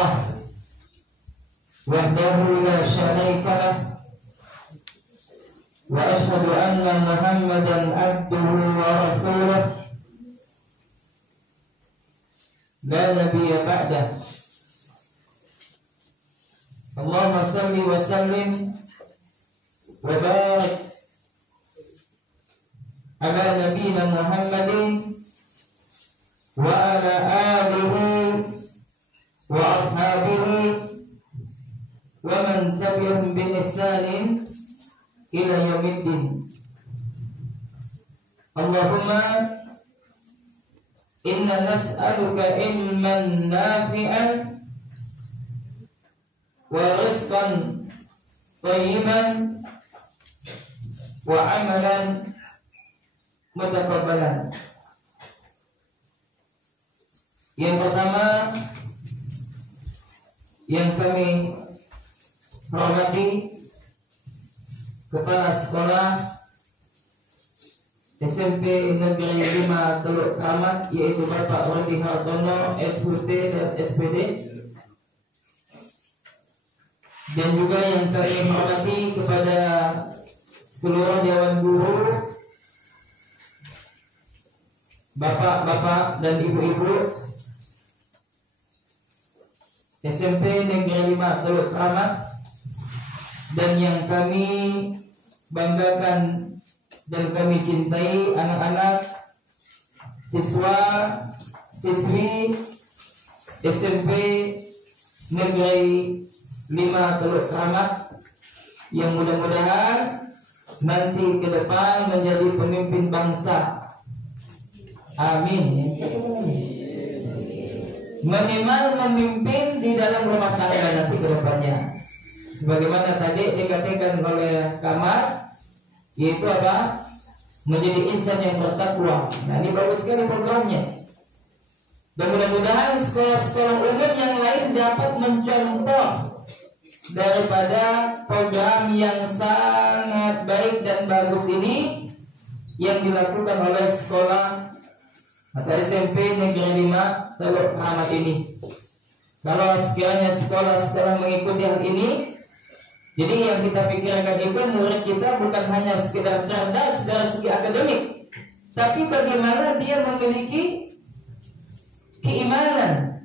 الله وحده لا شريك له وأشهد أن محمدا عبده ورسوله لا نبي بعده اللهم صل وسلم وبارك على نبينا محمد وعلى آله وأصحابه ومن تبعهم بإحسان إلى يوم الدين. اللهم إنا نسألك علما نافعا ورزقا طيبا وعملا متقبلا. Yang pertama yang kami hormati Kepala Sekolah SMP Negeri 5 Teluk Kramat, yaitu Bapak Rodi Hartono, SHT dan SPD, dan juga yang kami hormati kepada seluruh Dewan Guru, Bapak-bapak dan ibu-ibu SMP Negeri 5 Teluk Kramat, dan yang kami banggakan dan kami cintai anak-anak siswa siswi SMP Negeri 5 Teluk Kramat yang mudah-mudahan nanti ke depan menjadi pemimpin bangsa. Amin. Minimal memimpin di dalam rumah tangga nanti ke depannya. Sebagaimana tadi dikatakan oleh Kamar, yaitu apa? Menjadi insan yang bertakwa. Nah, ini bagus sekali programnya. Dan mudah-mudahan sekolah-sekolah umum yang lain dapat mencontoh daripada program yang sangat baik dan bagus ini yang dilakukan oleh sekolah atau SMP Negeri 5 Teluk Kramat ini. Kalau sekiranya sekolah-sekolah mengikuti hal ini, jadi yang kita pikirkan itu murid kita bukan hanya sekedar cerdas dari segi akademik, tapi bagaimana dia memiliki keimanan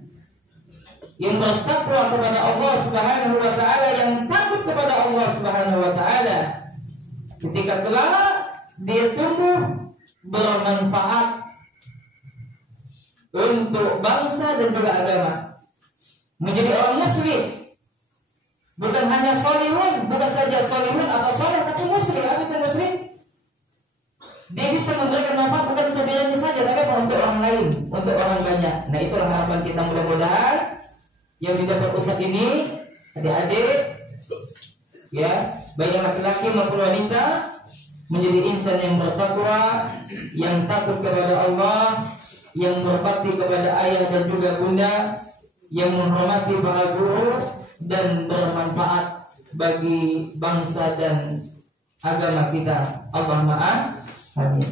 yang bertakwa kepada Allah Subhanahu wa taala, yang takut kepada Allah Subhanahu wa taala. Ketika kelak dia tumbuh bermanfaat untuk bangsa dan juga agama, menjadi orang muslim. Bukan hanya solihun, bukan saja solihun atau soleh, tapi muslim. Apa itu muslim? Dia bisa memberikan manfaat bukan untuk dirinya saja, tapi untuk orang lain, untuk orang banyak. Nah, itulah harapan kita, mudah-mudahan yang didapat pusat ini, adik-adik, ya, baik laki-laki maupun wanita, menjadi insan yang bertakwa, yang takut kepada Allah, yang berbakti kepada ayah dan juga bunda, yang menghormati para guru, dan bermanfaat bagi bangsa dan agama kita. Allahumma amin.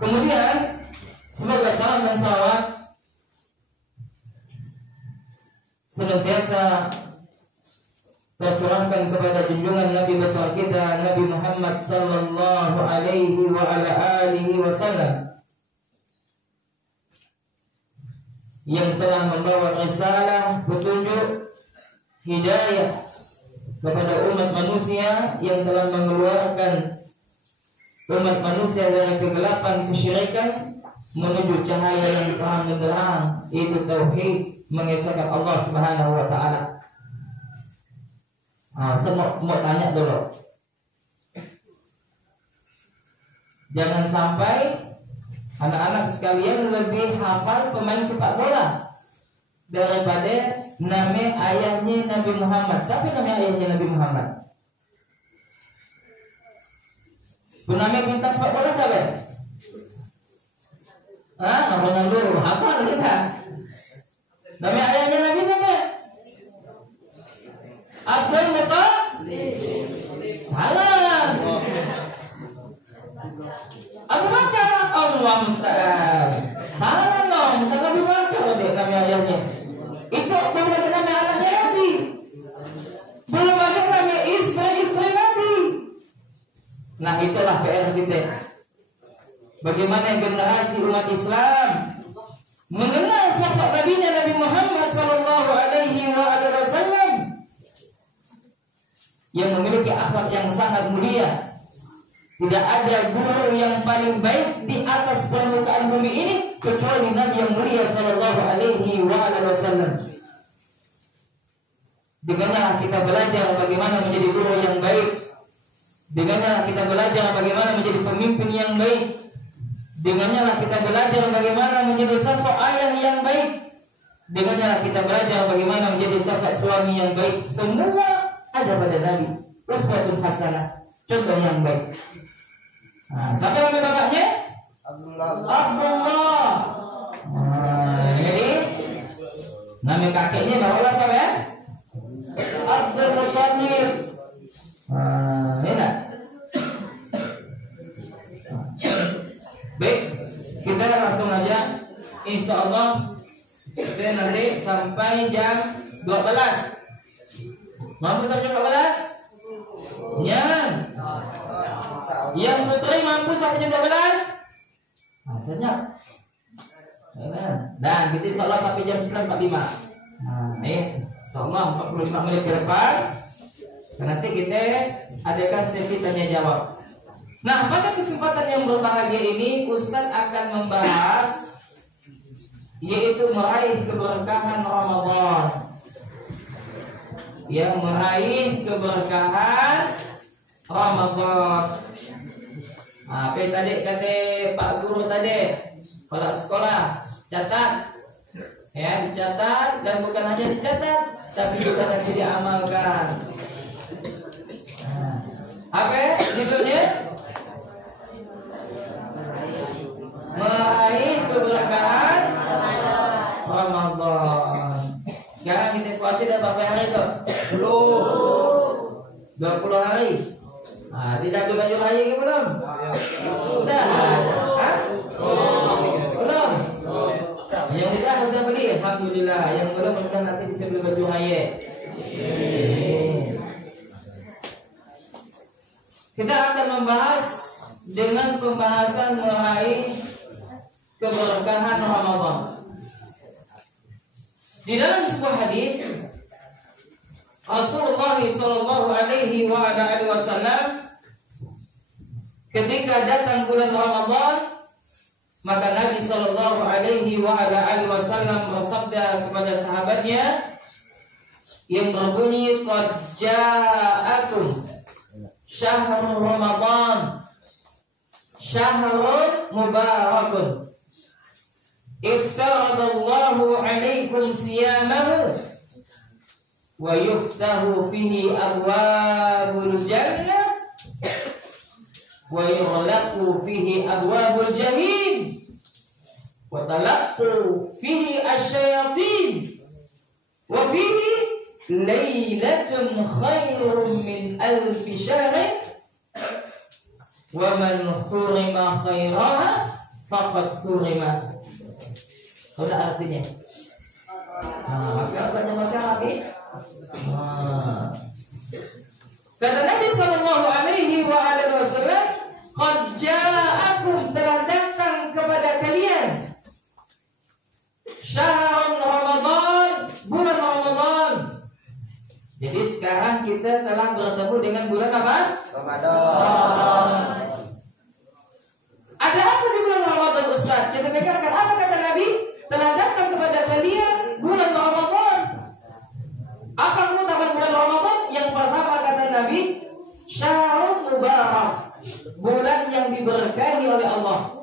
Kemudian semoga salam dan salawat senantiasa tercurahkan kepada junjungan Nabi besar kita, Nabi Muhammad sallallahu alaihi wa ala alihi wasallam, yang telah membawa risalah, petunjuk, hidayah kepada umat manusia, yang telah mengeluarkan umat manusia dari kegelapan kesyirikan menuju cahaya yang terang benderang, itu tauhid, mengesahkan Allah Subhanahu wa taala. Saya mau tanya dulu. Jangan sampai anak-anak sekalian lebih hafal pemain sepak bola daripada nama ayahnya Nabi Muhammad. Siapa nama ayahnya Nabi Muhammad? Penama pintas sepak bola siapa? Ronaldo. Hafal kita. Nama ayahnya Nabi siapa? Abdul Muttalib. Salah. Abu Bakar. Allah musta'an. Salah dong. Bukan Abu Bakar dia nama ayahnya. bagaimana generasi umat Islam mengenal sosok nabinya Nabi Muhammad sallallahu alaihi wasallam yang memiliki akhlak yang sangat mulia. Tidak ada guru yang paling baik di atas permukaan bumi ini kecuali Nabi yang mulia sallallahu alaihi wasallam. Dengannya lah kita belajar bagaimana menjadi guru yang baik. Dengannya lah kita belajar bagaimana menjadi pemimpin yang baik. Dengannya lah kita belajar bagaimana menjadi sosok ayah yang baik. Dengannya lah kita belajar bagaimana menjadi sosok suami yang baik. Semua ada pada Nabi. Uswatun hasanah, contoh yang baik. Nah, sampai nama bapaknya Abdullah. Jadi nama kakeknya barulah siapa ya? Abdul Muttalib. Enak. Baik, kita langsung aja. Insya Allah kita nanti sampai jam 12. Mampu sampai jam 12? Yang putri mampu sampai jam 12? Senyap. Dan kita insya Allah sampai jam 9.45. Insya Allah 45 menit ke depan. Nanti kita adakan sesi tanya jawab. Nah, pada kesempatan yang berbahagia ini Ustaz akan membahas yaitu meraih keberkahan Ramadan. Yang meraih keberkahan Ramadan. Apa tadi kata Pak Guru tadi, kepala sekolah, catat. Ya, dicatat dan bukan hanya dicatat, tapi juga nanti diamalkan. Apa judulnya? Meraih keberkahan Ramadan. Sekarang kita puasa dah berapa hari tu? 20 hari. Tidak ada baju raya ke belum? Sudah. Belum. Yang sudah beli, alhamdulillah. Yang belum mudah nanti bisa beli baju raya. Kita akan membahas dengan pembahasan meraih keberkahan Ramadan. Di dalam sebuah hadis Rasulullah sallallahu alaihi wasallam ketika datang bulan Ramadan, maka Nabi sallallahu alaihi wasallam bersabda kepada sahabatnya yang berbunyi, qad ja'akum syahrul Ramadan, syahrun mubarakun, iftaradallahu alaikum siyamahu wa yuftahu fihi abwabul jannah wa yughlaqu fihi abwabul jahim wa talaqqu fihi asyayatin wa fihi lailatun khairun min alfi syahrin wa man hurima khairaha faqad hurima. Tahu tak artinya? Artinya bahasa Arab. Kata Nabi sallallahu alaihi wasallam, qad ja'akum, telah datang kepada kalian syahrul Ramadan, bulan Ramadan. Jadi sekarang kita telah bertemu dengan bulan apa? Ramadan. Ada apa di bulan Ramadan, Ustaz? Kita pikirkan apa kata Nabi? Telah datang kepada kalian bulan Ramadan. Apa keutamaan bulan Ramadan? Yang pertama kata Nabi, syahrul mubarak, bulan yang diberkahi oleh Allah.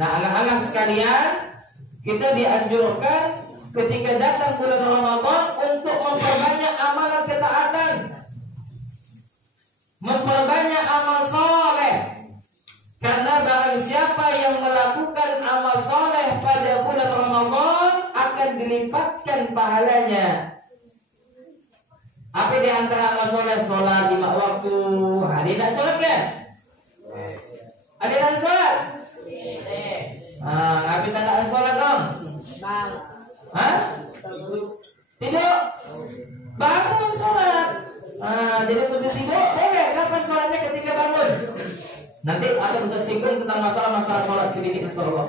Nah, anak-anak sekalian, kita dianjurkan ketika datang bulan Ramadan untuk memperbanyak amalan ketaatan, memperbanyak amal soleh. Karena barang siapa yang melakukan amal soleh pada bulan Ramadan akan dilipatkan pahalanya. Apa di antara amal soleh? Sholat 5 waktu. Ada tak sholat kan? Ada tak sholat? Apa tak sholat dong? Tidur. Bangun sholat. Jadi untuk tidur boleh. Kapan sholatnya? Ketika bangun. Nanti akan bisa singgung tentang masalah-masalah sholat sedikit insyaallah.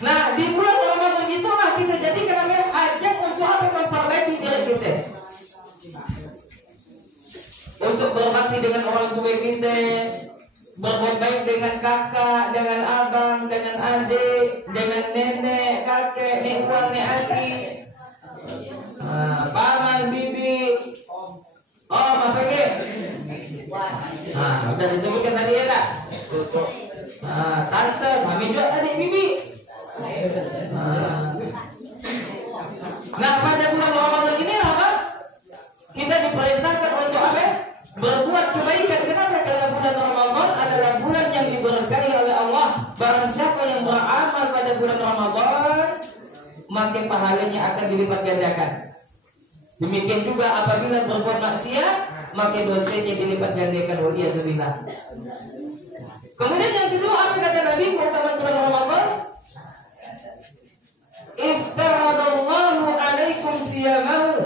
Nah, di bulan Ramadan itulah kita jadikan namanya ajang untuk apa? Memperbaiki diri kita. Untuk berbakti dengan orang tua kita, berbuat baik dengan kakak, dengan abang, dengan adik, dengan nenek, kakek, nek wan, nek aki, paman, bibi, apa lagi? Udah disebutkan tadi ya kak? Tante, suami juga tadi, bibi. Nah, pada bulan Ramadan ini apa? Kita diperintahkan untuk apa? Berbuat kebaikan. Kenapa? Karena bulan Ramadan adalah bulan yang diberkahi oleh Allah. Barang siapa yang beramal pada bulan Ramadan, maka pahalanya akan dilipat gandakan. Demikian juga apabila berbuat maksiat, maka dosanya dilipat gandakan. Waliyadzubillah. Kemudian yang kedua, apa kata Nabi keutamaan bulan Ramadan? Iftaradallahu alaikum siyamahu.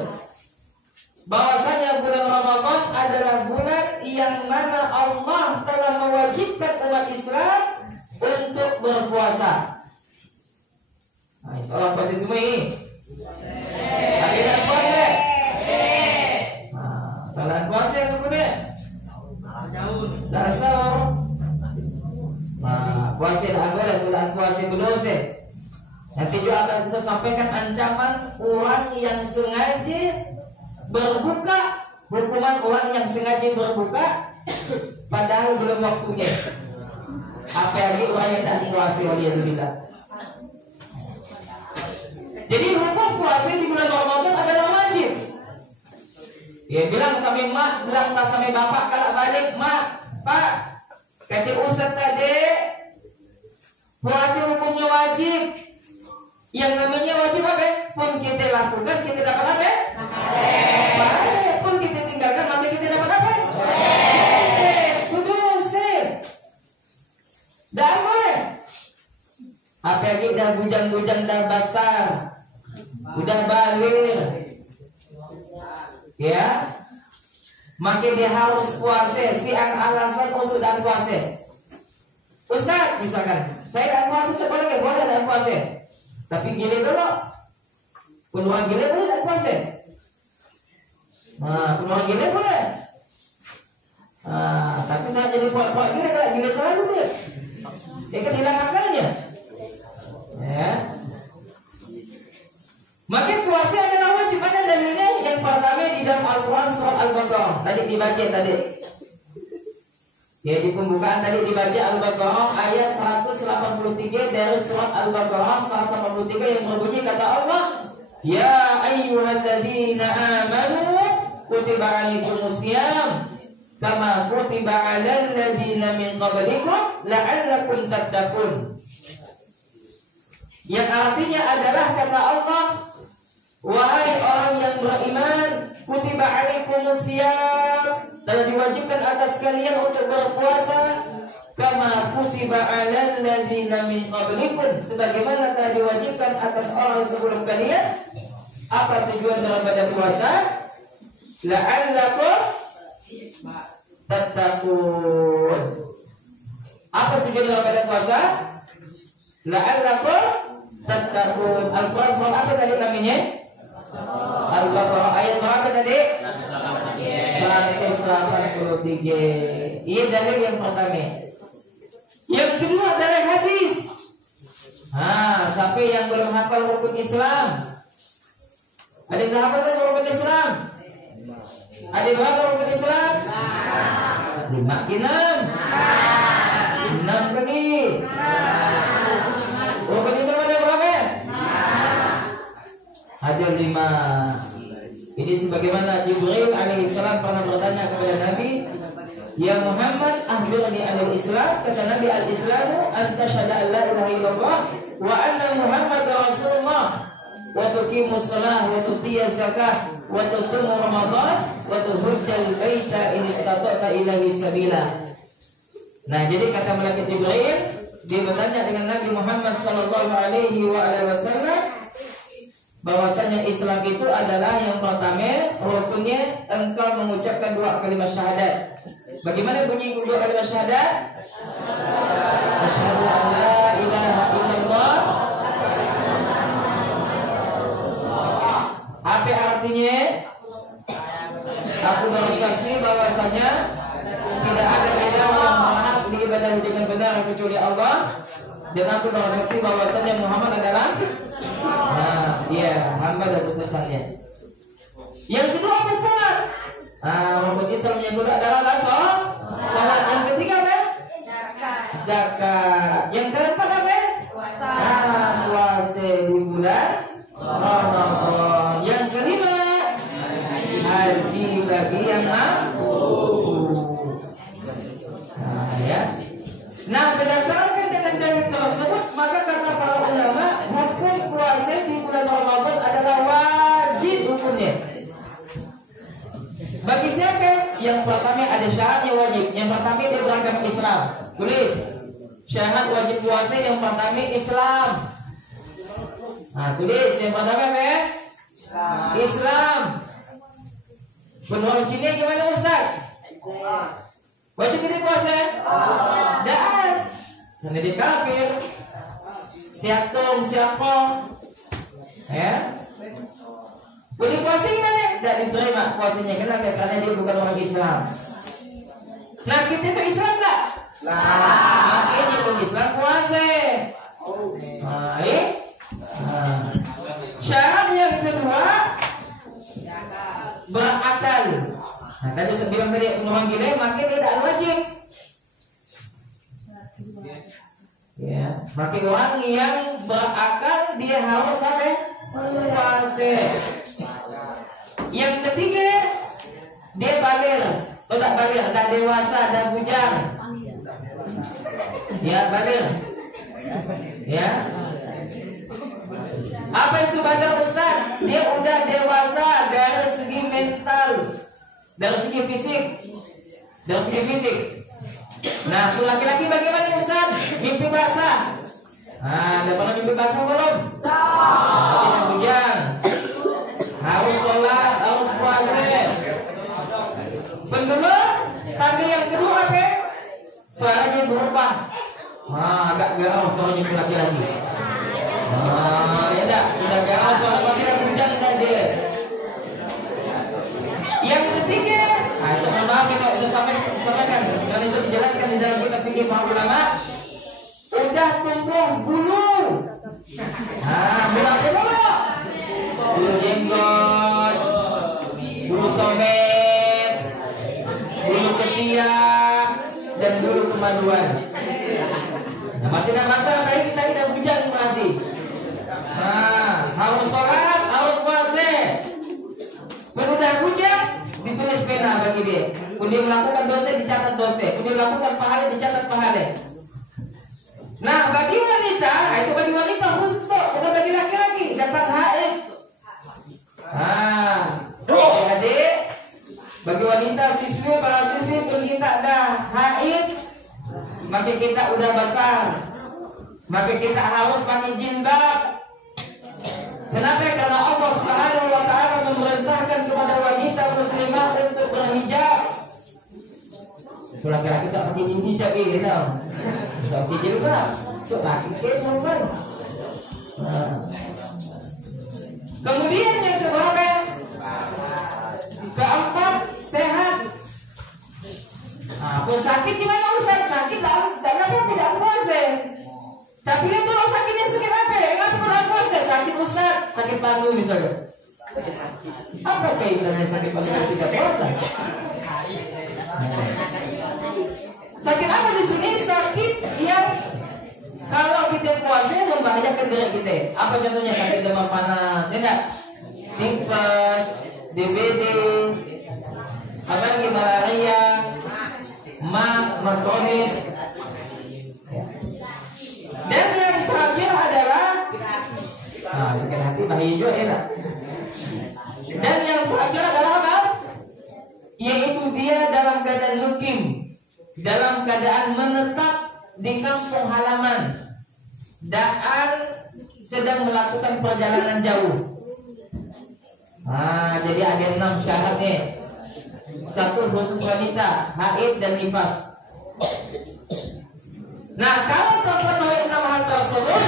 Bahwasanya bulan Ramadan adalah bulan yang mana Allah telah mewajibkan umat Islam untuk berpuasa. Nah, insyaallah puasa semua ini. Ada puasa. Salat puasa yang sebenarnya. Tak sahur. Puasa adalah bulan puasa berdosa. Nanti juga akan saya sampaikan ancaman orang yang sengaja berbuka, hukuman orang yang sengaja berbuka padahal belum waktunya. Apalagi orang yang tidak puasa, waliyadzubillah. Jadi hukum puasa di bulan Ramadan adalah wajib. Ya bilang sampai mak, bilang sampai bapak kalau balik, mak, pak, kata ustaz tadi puasa hukumnya wajib. Yang namanya wajib apa? Pun kita lakukan kita dapat apa? Pahala. Pun kita tinggalkan maka kita dapat apa? Dosa. Dah boleh. Apalagi dah bujang-bujang dah basah, udah balik, ya, maka dia harus puasa. Siang alasan untuk dan puasa. Ustaz, misalkan saya dan puasa seboleh ke? Boleh dan puasa. Tapi gile dulu, penuhan gile boleh tak puasa? Penuhan gile boleh. Tapi saya jadi puak-puak gile, kalau gile selalu dia. Dia kan hilang akalnya. Ya. Maka puasa adalah wajib. Ada dalilnya. Yang pertama di dalam Al-Quran surat Al-Baqarah. Tadi dibaca tadi. Ya, di pembukaan tadi dibaca Al-Baqarah ayat 183 dari surat Al-Baqarah 183 yang berbunyi kata Allah, ya ayyuhalladzina amanu kutiba alaikumusiyam kama kutiba alal ladzina min qablikum la'allakum tattaqun. Yang artinya adalah kata Allah, wahai orang yang beriman, kutiba alaikumusiyam, telah diwajibkan atas kalian untuk berpuasa kama kutiba alal ladzina min qablikum, sebagaimana telah diwajibkan atas orang sebelum kalian. Apa tujuan daripada puasa? La'allakum tattaqun. Apa tujuan daripada puasa? La'allakum tattaqun. Al-Quran surah apa tadi namanya? Al-Baqarah ayat berapa tadi? 183. Ini dalil yang pertama. Yang kedua adalah hadis. Sampai yang belum hafal rukun Islam. Ada yang hafal rukun Islam? Ada yang hafal rukun Islam? 5 ke 6. 6 lagi. Rukun Islam ada berapa? Ada 5. Ini sebagaimana Jibril alaihissalam pernah bertanya kepada Nabi, ya Muhammad, akhbirni anil Islam. Kata Nabi, al-Islamu an tashhada an la ilaha illallah wa anna Muhammadar Rasulullah wa tuqimus shalah wa tutiyaz zakah wa tusumu Ramadan wa tuhujjal baita in istata'ta ilaihi sabila. Nah, jadi kata malaikat Jibril, dia bertanya dengan Nabi Muhammad sallallahu alaihi wasallam bahwasanya Islam itu adalah yang pertama rukunnya engkau mengucapkan 2 kalimat syahadat, Bagaimana bunyi doa kalimat syahadat? Asyhadu an la ilaha illallah. Apa artinya? Aku bersaksi bahwasanya tidak ada ilah yang berhak diibadahi dengan benar kecuali Allah, dan aku bersaksi bahwasanya Muhammad adalah hamba dan utusannya. Yang kedua apa? Salat. Rukun Islam yang kedua adalah salat. Yang ketiga apa? Zakat. Yang keempat apa? Puasa di bulan Ramadan. Yang kelima haji bagi yang mampu. Nah, berdasarkan dengan dalil tersebut, maka kata para ulama, hukum puasa di bulan Ramadan adalah wajib hukumnya. Bagi siapa? Yang pertama ada syaratnya wajib. Yang pertama dia beragama Islam. Tulis syarat wajib puasa yang pertama Islam. Tulis yang pertama apa ya? Islam. Menurut Cina gimana Ustaz? Wajib ini puasa? Dan karena dia kafir. Siapa? Boleh puasa gimana? Tidak diterima puasanya. Kenapa? Karena dia bukan orang Islam. Nah, kita itu Islam tak? Makanya pun Islam puasa. Syarat yang kedua berakal. Tadi saya bilang tadi orang gila, maka dia tidak wajib. Maka orang yang berakal dia harus sampai puasa. Yang ketiga dia baligh, tidak baligh, dah dewasa, dah bujang. Baligh. Apa itu baligh Ustaz? Dia udah dewasa dari segi mental, dari segi fisik. Nah, untuk laki-laki bagaimana Ustaz? Mimpi basah. Ada pernah mimpi basah belum? Tidak bujang. Harus sholat, harus puasa. Kedua, tanda yang kedua apa? Suaranya berubah. Agak galau suaranya itu laki-laki. Udah galau suara laki-laki bujang dah dia. Yang ketiga, maaf kalau itu sampaikan, karena itu dijelaskan di dalam kitab fikih para ulama. Udah tumbuh bulu. Bulu apa dulu? Bulu jenggot, bulu sobek, bulu ketiak, dan bulu kemaluan. Tidak masalah, baik kita tidak bujang berarti. Harus sholat, harus puasa. Udah bujang, ditulis pena bagi dia. Kemudian melakukan dosa, dicatat dosa. Kemudian melakukan pahala, dicatat pahala. Nah, bagi wanita, itu bagi wanita khusus kok, bukan bagi laki-laki. Datang haid. Adik, bagi wanita para siswi pun kita ada haid, maka kita udah besar, maka kita harus pakai jilbab. Kenapa? Karena Allah Subhanahu wa Ta'ala memerintahkan kepada wanita muslimah untuk berhijab. Itu laki-laki tak pakai hijab gitu. Tak pakai jilbab. Itu laki perempuan. Kemudian yang keberapa? Keempat, sehat. Kalau sakit gimana Ustaz? Sakit tidak puasa. Tapi lihat dulu sakitnya sakit apa? Kenapa tidak puasa? Sakit Ustaz, sakit paru misalnya. Apa kaitannya sakit paru dan tidak puasa? Sakit apa di sini? Sakit yang kalau kita puasa membahayakan diri kita. Apa contohnya? Sakit demam panas, tipes, DBD, apalagi malaria, kronis. Dan yang terakhir adalah sakit hati, bahaya juga ya. Dan yang terakhir adalah apa? Yaitu dia dalam keadaan mukim, dalam keadaan menetap di kampung halaman, dan sedang melakukan perjalanan jauh. Jadi ada 6 syaratnya. Satu khusus wanita, haid dan nifas. Nah, kalau terpenuhi 6 hal tersebut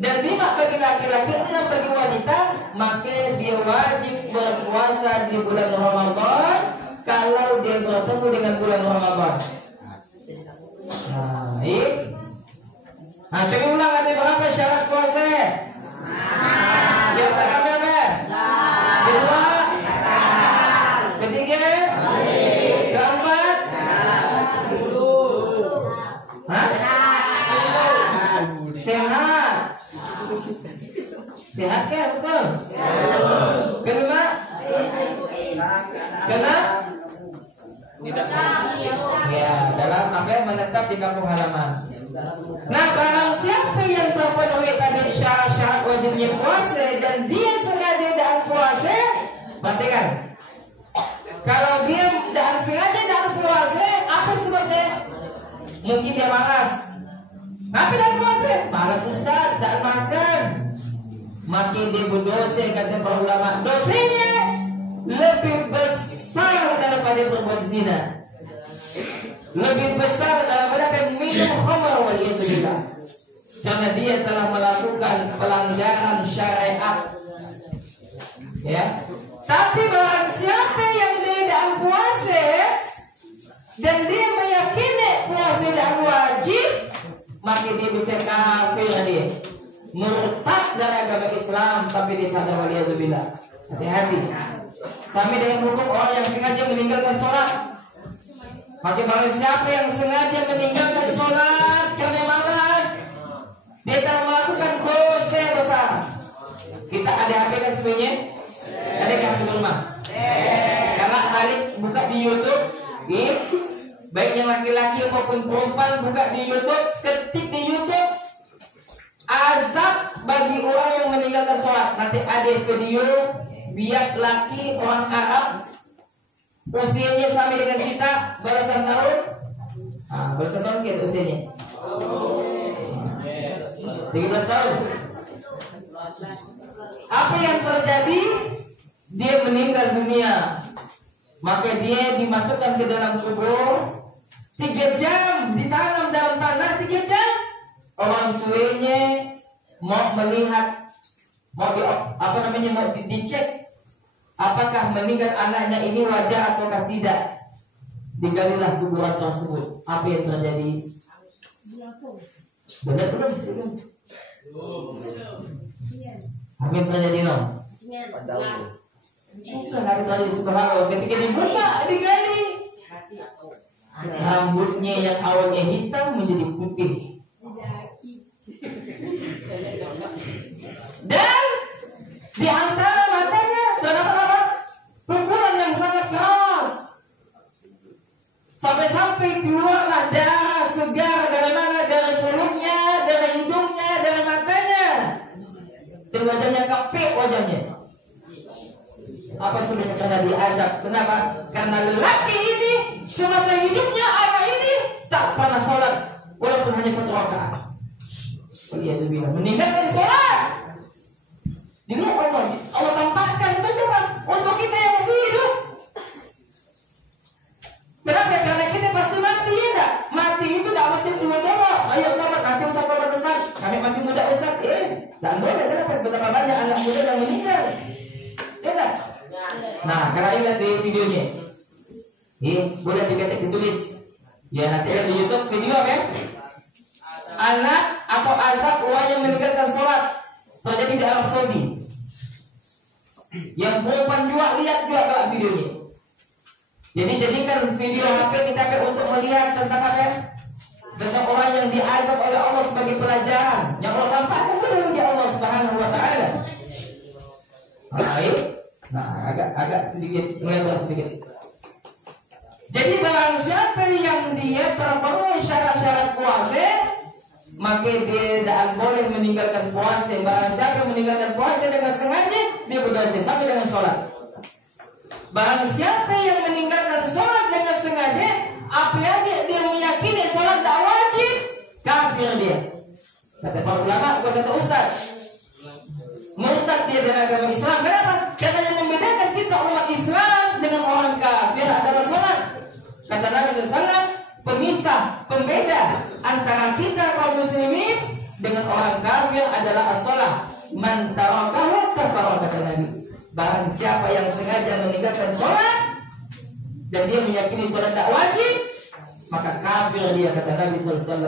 dan 5 bagi laki-laki, 6 bagi wanita, maka dia wajib berpuasa di bulan Ramadan kalau dia bertemu dengan bulan Ramadan. Nah, coba ulang, ada berapa syarat puasa? Yang pertama apa? Kedua, ketiga, keempat, sehat. Sehat kan, betul? Kelima, ya, dalam apa yang menetap di kampung halaman. Nah, barang siapa yang terpenuhi tadi syarat-syarat wajibnya puasa dan dia sengaja tidak puasa, perhatikan. Kalau dia tidak sengaja tidak puasa, apa sebabnya? Mungkin dia malas. Tapi tidak puasa, malas Ustaz, tidak makan. Makin dia berdosa, kata para ulama. Dosanya lebih besar daripada berbuat zina, lebih besar daripada minum khamr waliyadzubillah, karena dia telah melakukan pelanggaran syariat. Ya. Tapi barang siapa yang dia tidak puasa dan dia meyakini puasa tidak wajib, maka dia bisa kafir, dia murtad dari agama Islam, tapi dia sadar waliyadzubillah. Hati-hati. Sampai dengan hukum orang yang sengaja meninggalkan sholat. Maka barang siapa yang sengaja meninggalkan sholat karena malas, dia telah melakukan dosa besar. Kita ada HP kan sebenarnya? Ada yang HP di rumah? Karena tarik buka di YouTube, baik yang laki-laki maupun perempuan, buka di YouTube, ketik di YouTube azab bagi orang yang meninggalkan sholat. Nanti ada video biak laki orang Arab usianya sama dengan kita, belasan tahun. Belasan tahun kita usianya 13 tahun. Apa yang terjadi? Dia meninggal dunia, maka dia dimasukkan ke dalam kubur 3 jam, ditanam dalam tanah 3 jam. Orang tuanya mau melihat, mau dicek apakah meninggal anaknya ini wajar ataukah tidak. Digalilah kuburan tersebut. Apa yang terjadi? Benar belum? Apa yang terjadi, no? Bukan apa yang terjadi, subhanallah. Ketika dibuka, digali, rambutnya yang awalnya hitam menjadi putih. Dan di antara matanya terdapat pukulan yang sangat keras, sampai-sampai keluarlah darah segar dari mana? Dari mulutnya, dari hidungnya, dari matanya, dan wajahnya kapek wajahnya. Apa sebenarnya? Karena diazab. Kenapa? Karena lelaki ini semasa hidupnya, anak ini tak pernah sholat walaupun hanya 1 rakaat. Meninggalkan sholat. Dilihat Allah tampakkan itu siapa? Untuk kita yang masih hidup. Kenapa? Karena kita pasti mati, ya enggak? Mati itu tidak mesti dulu. Ayo tobat, nanti Ustaz tobat Ustaz. Kami masih muda Ustaz. Tak boleh. Kenapa? Betapa banyak anak muda yang meninggal. Ya enggak? Nah, kalau lihat di videonya, boleh diketik, ditulis. Ya, nanti ada di YouTube video apa ya? Anak atau azab orang yang meninggalkan sholat terjadi di Arab Saudi. Yang perempuan juga lihat juga kalau videonya. Jadi jadikan video HP kita untuk melihat tentang apa ya? Tentang orang yang diazab oleh Allah sebagai pelajaran. Yang Allah tampakkan oleh Allah Subhanahu wa taala. Nah, agak sedikit melebar sedikit. Jadi barang siapa yang dia terpenuhi syarat-syarat puasa, maka dia tidak boleh meninggalkan puasa. Barang siapa yang meninggalkan puasa dengan sengaja, dia berdosa sampai dengan sholat. Barang siapa yang meninggalkan sholat dengan sengaja, apalagi dia meyakini sholat tidak wajib, kafir dia. Kata para ulama, kata Ustaz, murtad dia dari agama Islam. Kenapa? Karena yang membedakan kita umat Islam dengan orang SAW pemisah, pembeda antara kita kaum muslimin dengan orang kafir adalah as-shalah. Man tarakahu kafara, kata Nabi. Barang siapa yang sengaja meninggalkan sholat dan dia meyakini sholat tak wajib, maka kafir dia, kata Nabi SAW.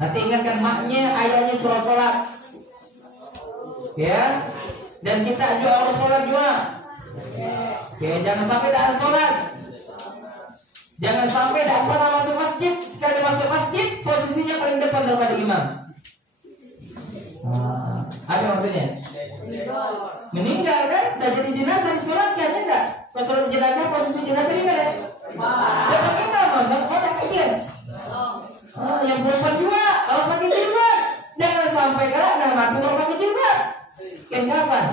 Nanti ingatkan maknya, ayahnya surah sholat, ya. Dan kita juga harus sholat juga. Ya, jangan sampai tak ada sholat. Jangan sampai tak pernah masuk masjid. Sekali masuk masjid, posisinya paling depan daripada imam. Apa maksudnya? Meninggal kan? Dan jadi jenazah disolatkan, ya enggak? Kalau sholat jenazah, posisi jenazah di mana? Depan imam, maksudnya ada kayak dia. Yang perempuan juga harus pakai jilbab. Jangan sampai kalau dah mati mau pakai jilbab. Kan kapan?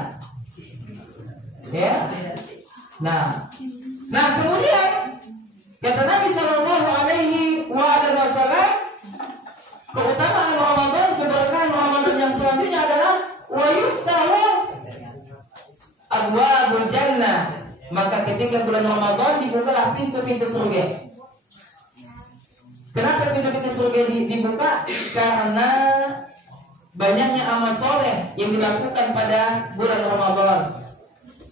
Ya. Nah kemudian kata Nabi Sallallahu Alaihi Wasallam, keutamaan Ramadan, keberkahan Ramadan yang selanjutnya adalah wa yuftahu abwabul jannah. Maka ketika bulan Ramadan dibukalah pintu-pintu surga. Kenapa pintu-pintu surga dibuka? Karena banyaknya amal soleh yang dilakukan pada bulan Ramadan.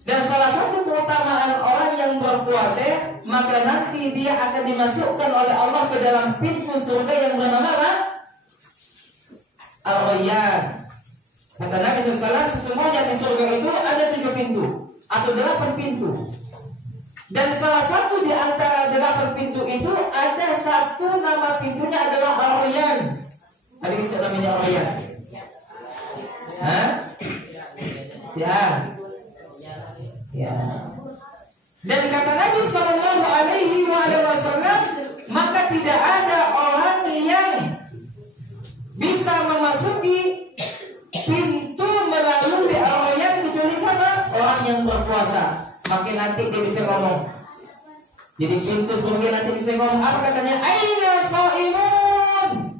Dan salah satu keutamaan orang yang berpuasa, maka nanti dia akan dimasukkan oleh Allah ke dalam pintu surga yang bernama apa? Ar-Rayyan. Kata Nabi SAW, sesungguhnya di surga itu ada 7 pintu atau 8 pintu. Dan salah satu di antara 8 pintu itu ada satu nama pintunya adalah Ar-Rayyan. Ada kisah namanya Ar-Rayyan? Hah? Ya. Dan kata Nabi Sallallahu Alaihi Wasallam, maka tidak ada orang yang bisa memasuki pintu melalui Ar-Rayyan kecuali sama orang yang berpuasa. Maka nanti dia bisa ngomong. Jadi pintu surga nanti bisa ngomong apa katanya? Aina shaimun.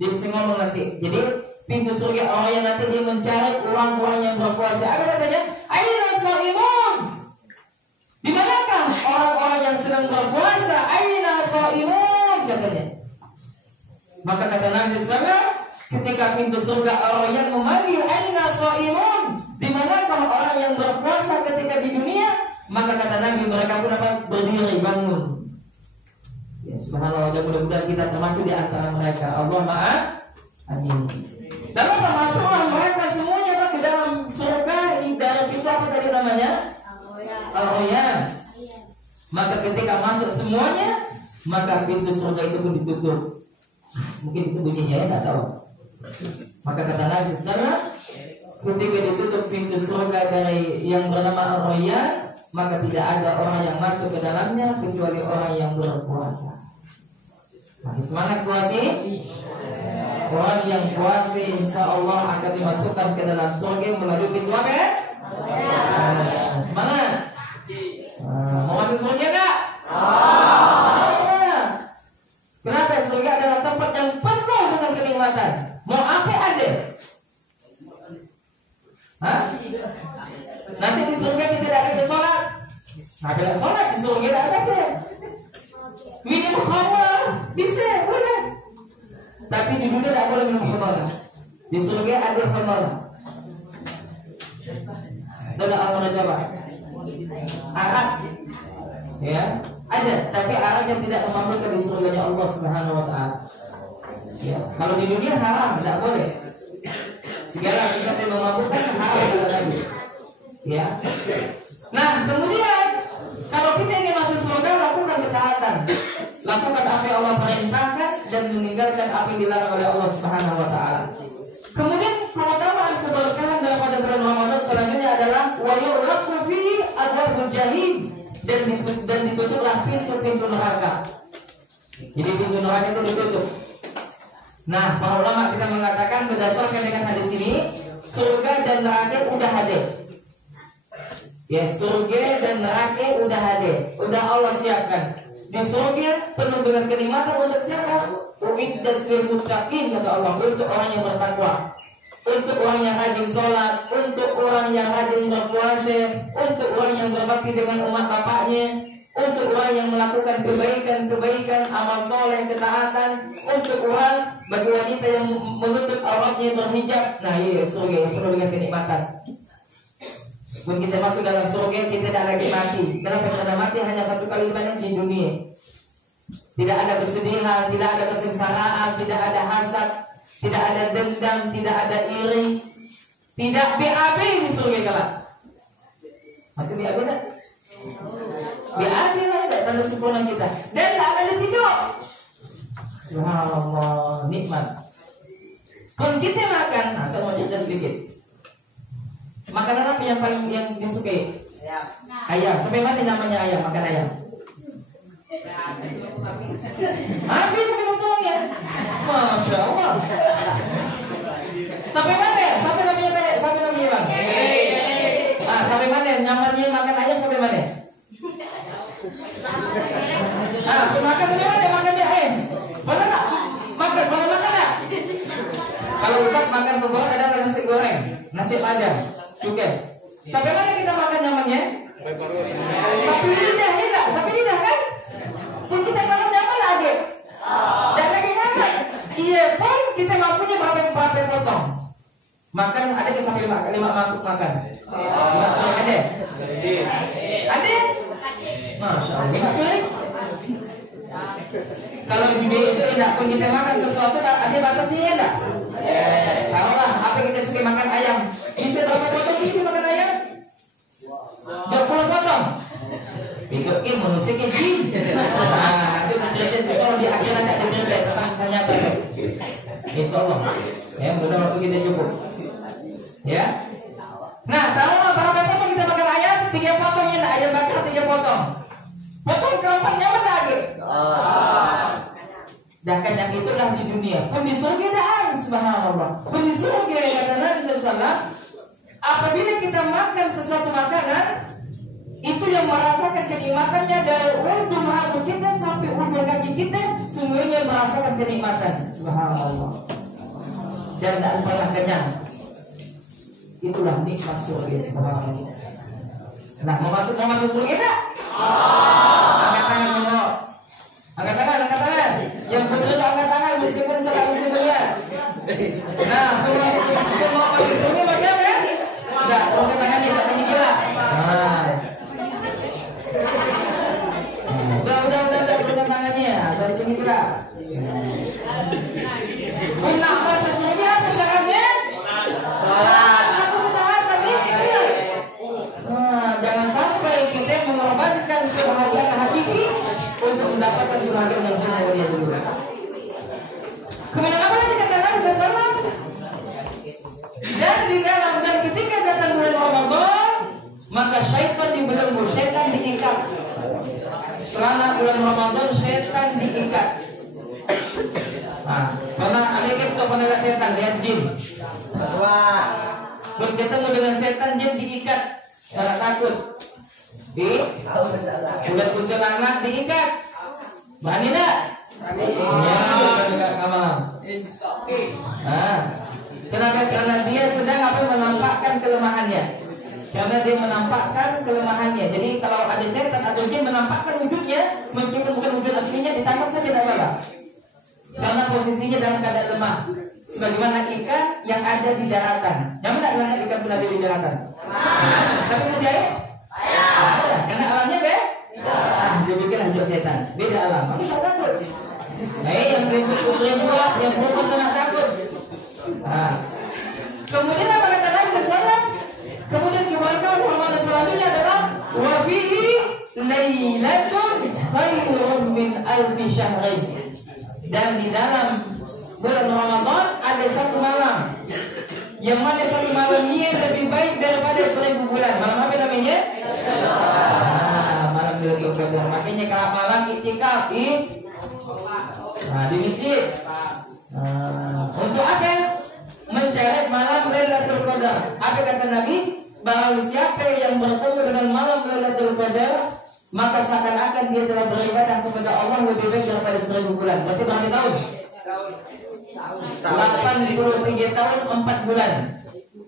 Dia bisa ngomong nanti. Jadi pintu surga Ar-Rayyan nanti dia mencari orang-orang yang berpuasa. Apa katanya? Aina shaimun. Di manakah orang-orang yang sedang berpuasa? Aina shaimun, katanya. Maka kata Nabi SAW, ketika pintu surga Ar-Rayyan memanggil aina shaimun, di manakah orang yang berpuasa ketika di dunia? Maka kata Nabi, mereka pun dapat berdiri, bangun. Ya, subhanallah, mudah-mudahan kita termasuk di antara mereka. Allah maaf. Amin. Lalu masuklah mereka semuanya ke dalam surga. Di dalam itu apa tadi namanya? Ar-Rayyan. Maka ketika masuk semuanya, maka pintu surga itu pun ditutup. Mungkin itu bunyinya, ya, tak tahu. Maka kata Nabi SAW, ketika ditutup pintu surga dari yang bernama Ar-Rayyan, maka tidak ada orang yang masuk ke dalamnya kecuali orang yang berpuasa. Maka semangat puasa. Orang yang puasa insya Allah akan dimasukkan ke dalam surga melalui pintu apa ya? Semangat. Mau masuk surga enggak? Kenapa? Surga adalah tempat yang penuh dengan kenikmatan. Mau apa ada? Nanti di surga kita tidak ada sholat. Ada sholat di surga tidak ada. Minum khamar bisa, boleh. Tapi di dunia tidak boleh minum khamar. Di surga ada khamar. Dalam al-Rajabah arak, ya ada, tapi arak yang tidak memabukkan di surganya Allah Subhanahu Wa Taala. Ya, kalau di dunia haram, tidak boleh. Segala sesuatu yang memabukkan haram kata Nabi. Ya. Nah, kemudian kalau kita ingin masuk surga, lakukan ketaatan, lakukan apa yang Allah perintahkan dan meninggalkan apa yang dilarang oleh Allah Subhanahu Wa Taala. Kemudian keutamaan keberkahan daripada bulan Ramadan selanjutnya adalah wa yurlaqu fi abwabul jahim, dan ditutuplah pintu-pintu neraka. Jadi pintu neraka itu ditutup. Nah, para ulama kita mengatakan berdasarkan dengan hadis ini, surga dan neraka udah ada. Ya, surga dan neraka udah ada, udah Allah siapkan. Di surga penuh dengan kenikmatan untuk siapa? Uiddat lil muttaqin, kata Allah, untuk orang yang bertakwa, untuk orang yang rajin sholat, untuk orang yang rajin berpuasa, untuk orang yang berbakti dengan umat bapaknya. untuk orang yang melakukan kebaikan, amal soleh, ketaatan, untuk orang bagi wanita yang menutup auratnya berhijab. Nah, iya surga penuh dengan kenikmatan. Pun kita masuk dalam surga, kita tidak lagi mati. Kenapa? Karena mati hanya satu kali di dunia. Tidak ada kesedihan, tidak ada kesengsaraan, tidak ada hasad, tidak ada dendam, tidak ada iri, tidak BAB di surga kelak. Mati BAB tak? BAB lah, tidak tanda sempurna kita. Dan tak ada tidur. Subhanallah, nikmat. Pun kita makan, nah saya mau cerita sedikit. Makanan apa yang paling disukai? Ayam. Sampai mana namanya ayam? Makan ayam. Habis sampai potong ya. Masya Allah. Sampai mana? Sampai namanya bang. Sampai mana? Nyamannya makan ayam sampai mana? Makan sampai mana makannya? Mana tak? Makan tak? Kalau Ustaz makan favorit ada nasi goreng, nasi padang. Oke. Sampai mana kita makan nyamannya? Sampai lidah kan? Pun kita makan nyaman lagi. Dan lagi makan. Iya pun kita mampunya berapa potong. Makan ada ke sampai 5 mangkuk makan. Ada? Ada? Masya Allah. Kalau di itu tidak pun kita makan sesuatu ada batasnya enggak? Tahulah apa kita suka makan ayam. Bisa berapa potong sih makan ayam? 20 potong. Ikut manusia ke jin. Nah, itu cerita insyaallah di akhirat ada cerita tentang kisah nyata. Insyaallah. Ya, mudah waktu kita cukup. Ya. Nah, tahulah berapa potong kita makan ayam? 3 potongnya ayam bakar 3 potong. Potong keempatnya mana lagi? Bahkan yang itulah di dunia. Pun di surga dah, subhanallah. Pun di surga kata Nabi SAW, apabila kita makan sesuatu makanan, itu yang merasakan kenikmatannya dari ujung rambut kita sampai ujung kaki kita, semuanya merasakan kenikmatan. Subhanallah. Dan tak pernah kenyang. Itulah nikmat surga. Subhanallah. Nah, mau masuk surga tak? Angkat tangan semua. Angkat tangan. Yang betul angkat tangan meskipun salah masih melihat. Nah, mau masuk surga bagaimana ya? Enggak, angkat tangan ni tak gila. Udah angkat tangannya, dari sini gila. Nak masuk surga apa syaratnya? Jangan sampai kita mengorbankan kebahagiaan hakiki untuk mendapatkan kebahagiaan yang sesungguhnya dulu. Kemudian apa lagi kata Nabi SAW? Dan ketika datang bulan Ramadan, maka syaitan dibelenggu, syaitan diikat. Selama bulan Ramadan syaitan diikat. Pernah lihat setan, lihat jin. Bertemu dengan setan, jin diikat. Karena takut. Udah kuntilanak diikat. Berani tak? Ya, juga malam. Kenapa? Karena dia sedang menampakkan kelemahannya. Karena dia menampakkan kelemahannya. Jadi kalau ada setan atau jin menampakkan wujudnya, meskipun bukan wujud aslinya, ditangkap saja tidak apa-apa. Karena posisinya dalam keadaan lemah. Sebagaimana ikan yang ada di daratan. Jangan tak bilang ikan pun ada di daratan. Tapi kemudian karena alamnya dia bikinlah hidup setan. Beda alam. Tapi tak takut. Yang berikut putri juga, yang berikut sangat takut. Kemudian apa kata Nabi SAW? Kemudian keberkahan Ramadan selanjutnya adalah wa fihi lailatun khairun min alfi syahrin. Dan di dalam bulan Ramadan ada satu malam, yang mana satu malam ini lebih baik daripada 1000 bulan. Malam apa namanya? Malam Lailatul Qadar. Makanya kalau malam iktikaf di masjid. Untuk apa? Mencari malam Lailatul Qadar. Apa kata Nabi? Barang siapa yang bertemu dengan malam Lailatul Qadar, maka seakan-akan dia telah beribadah kepada Allah lebih baik daripada 1000 bulan. Berarti berapa tahun? 83 tahun 4 bulan.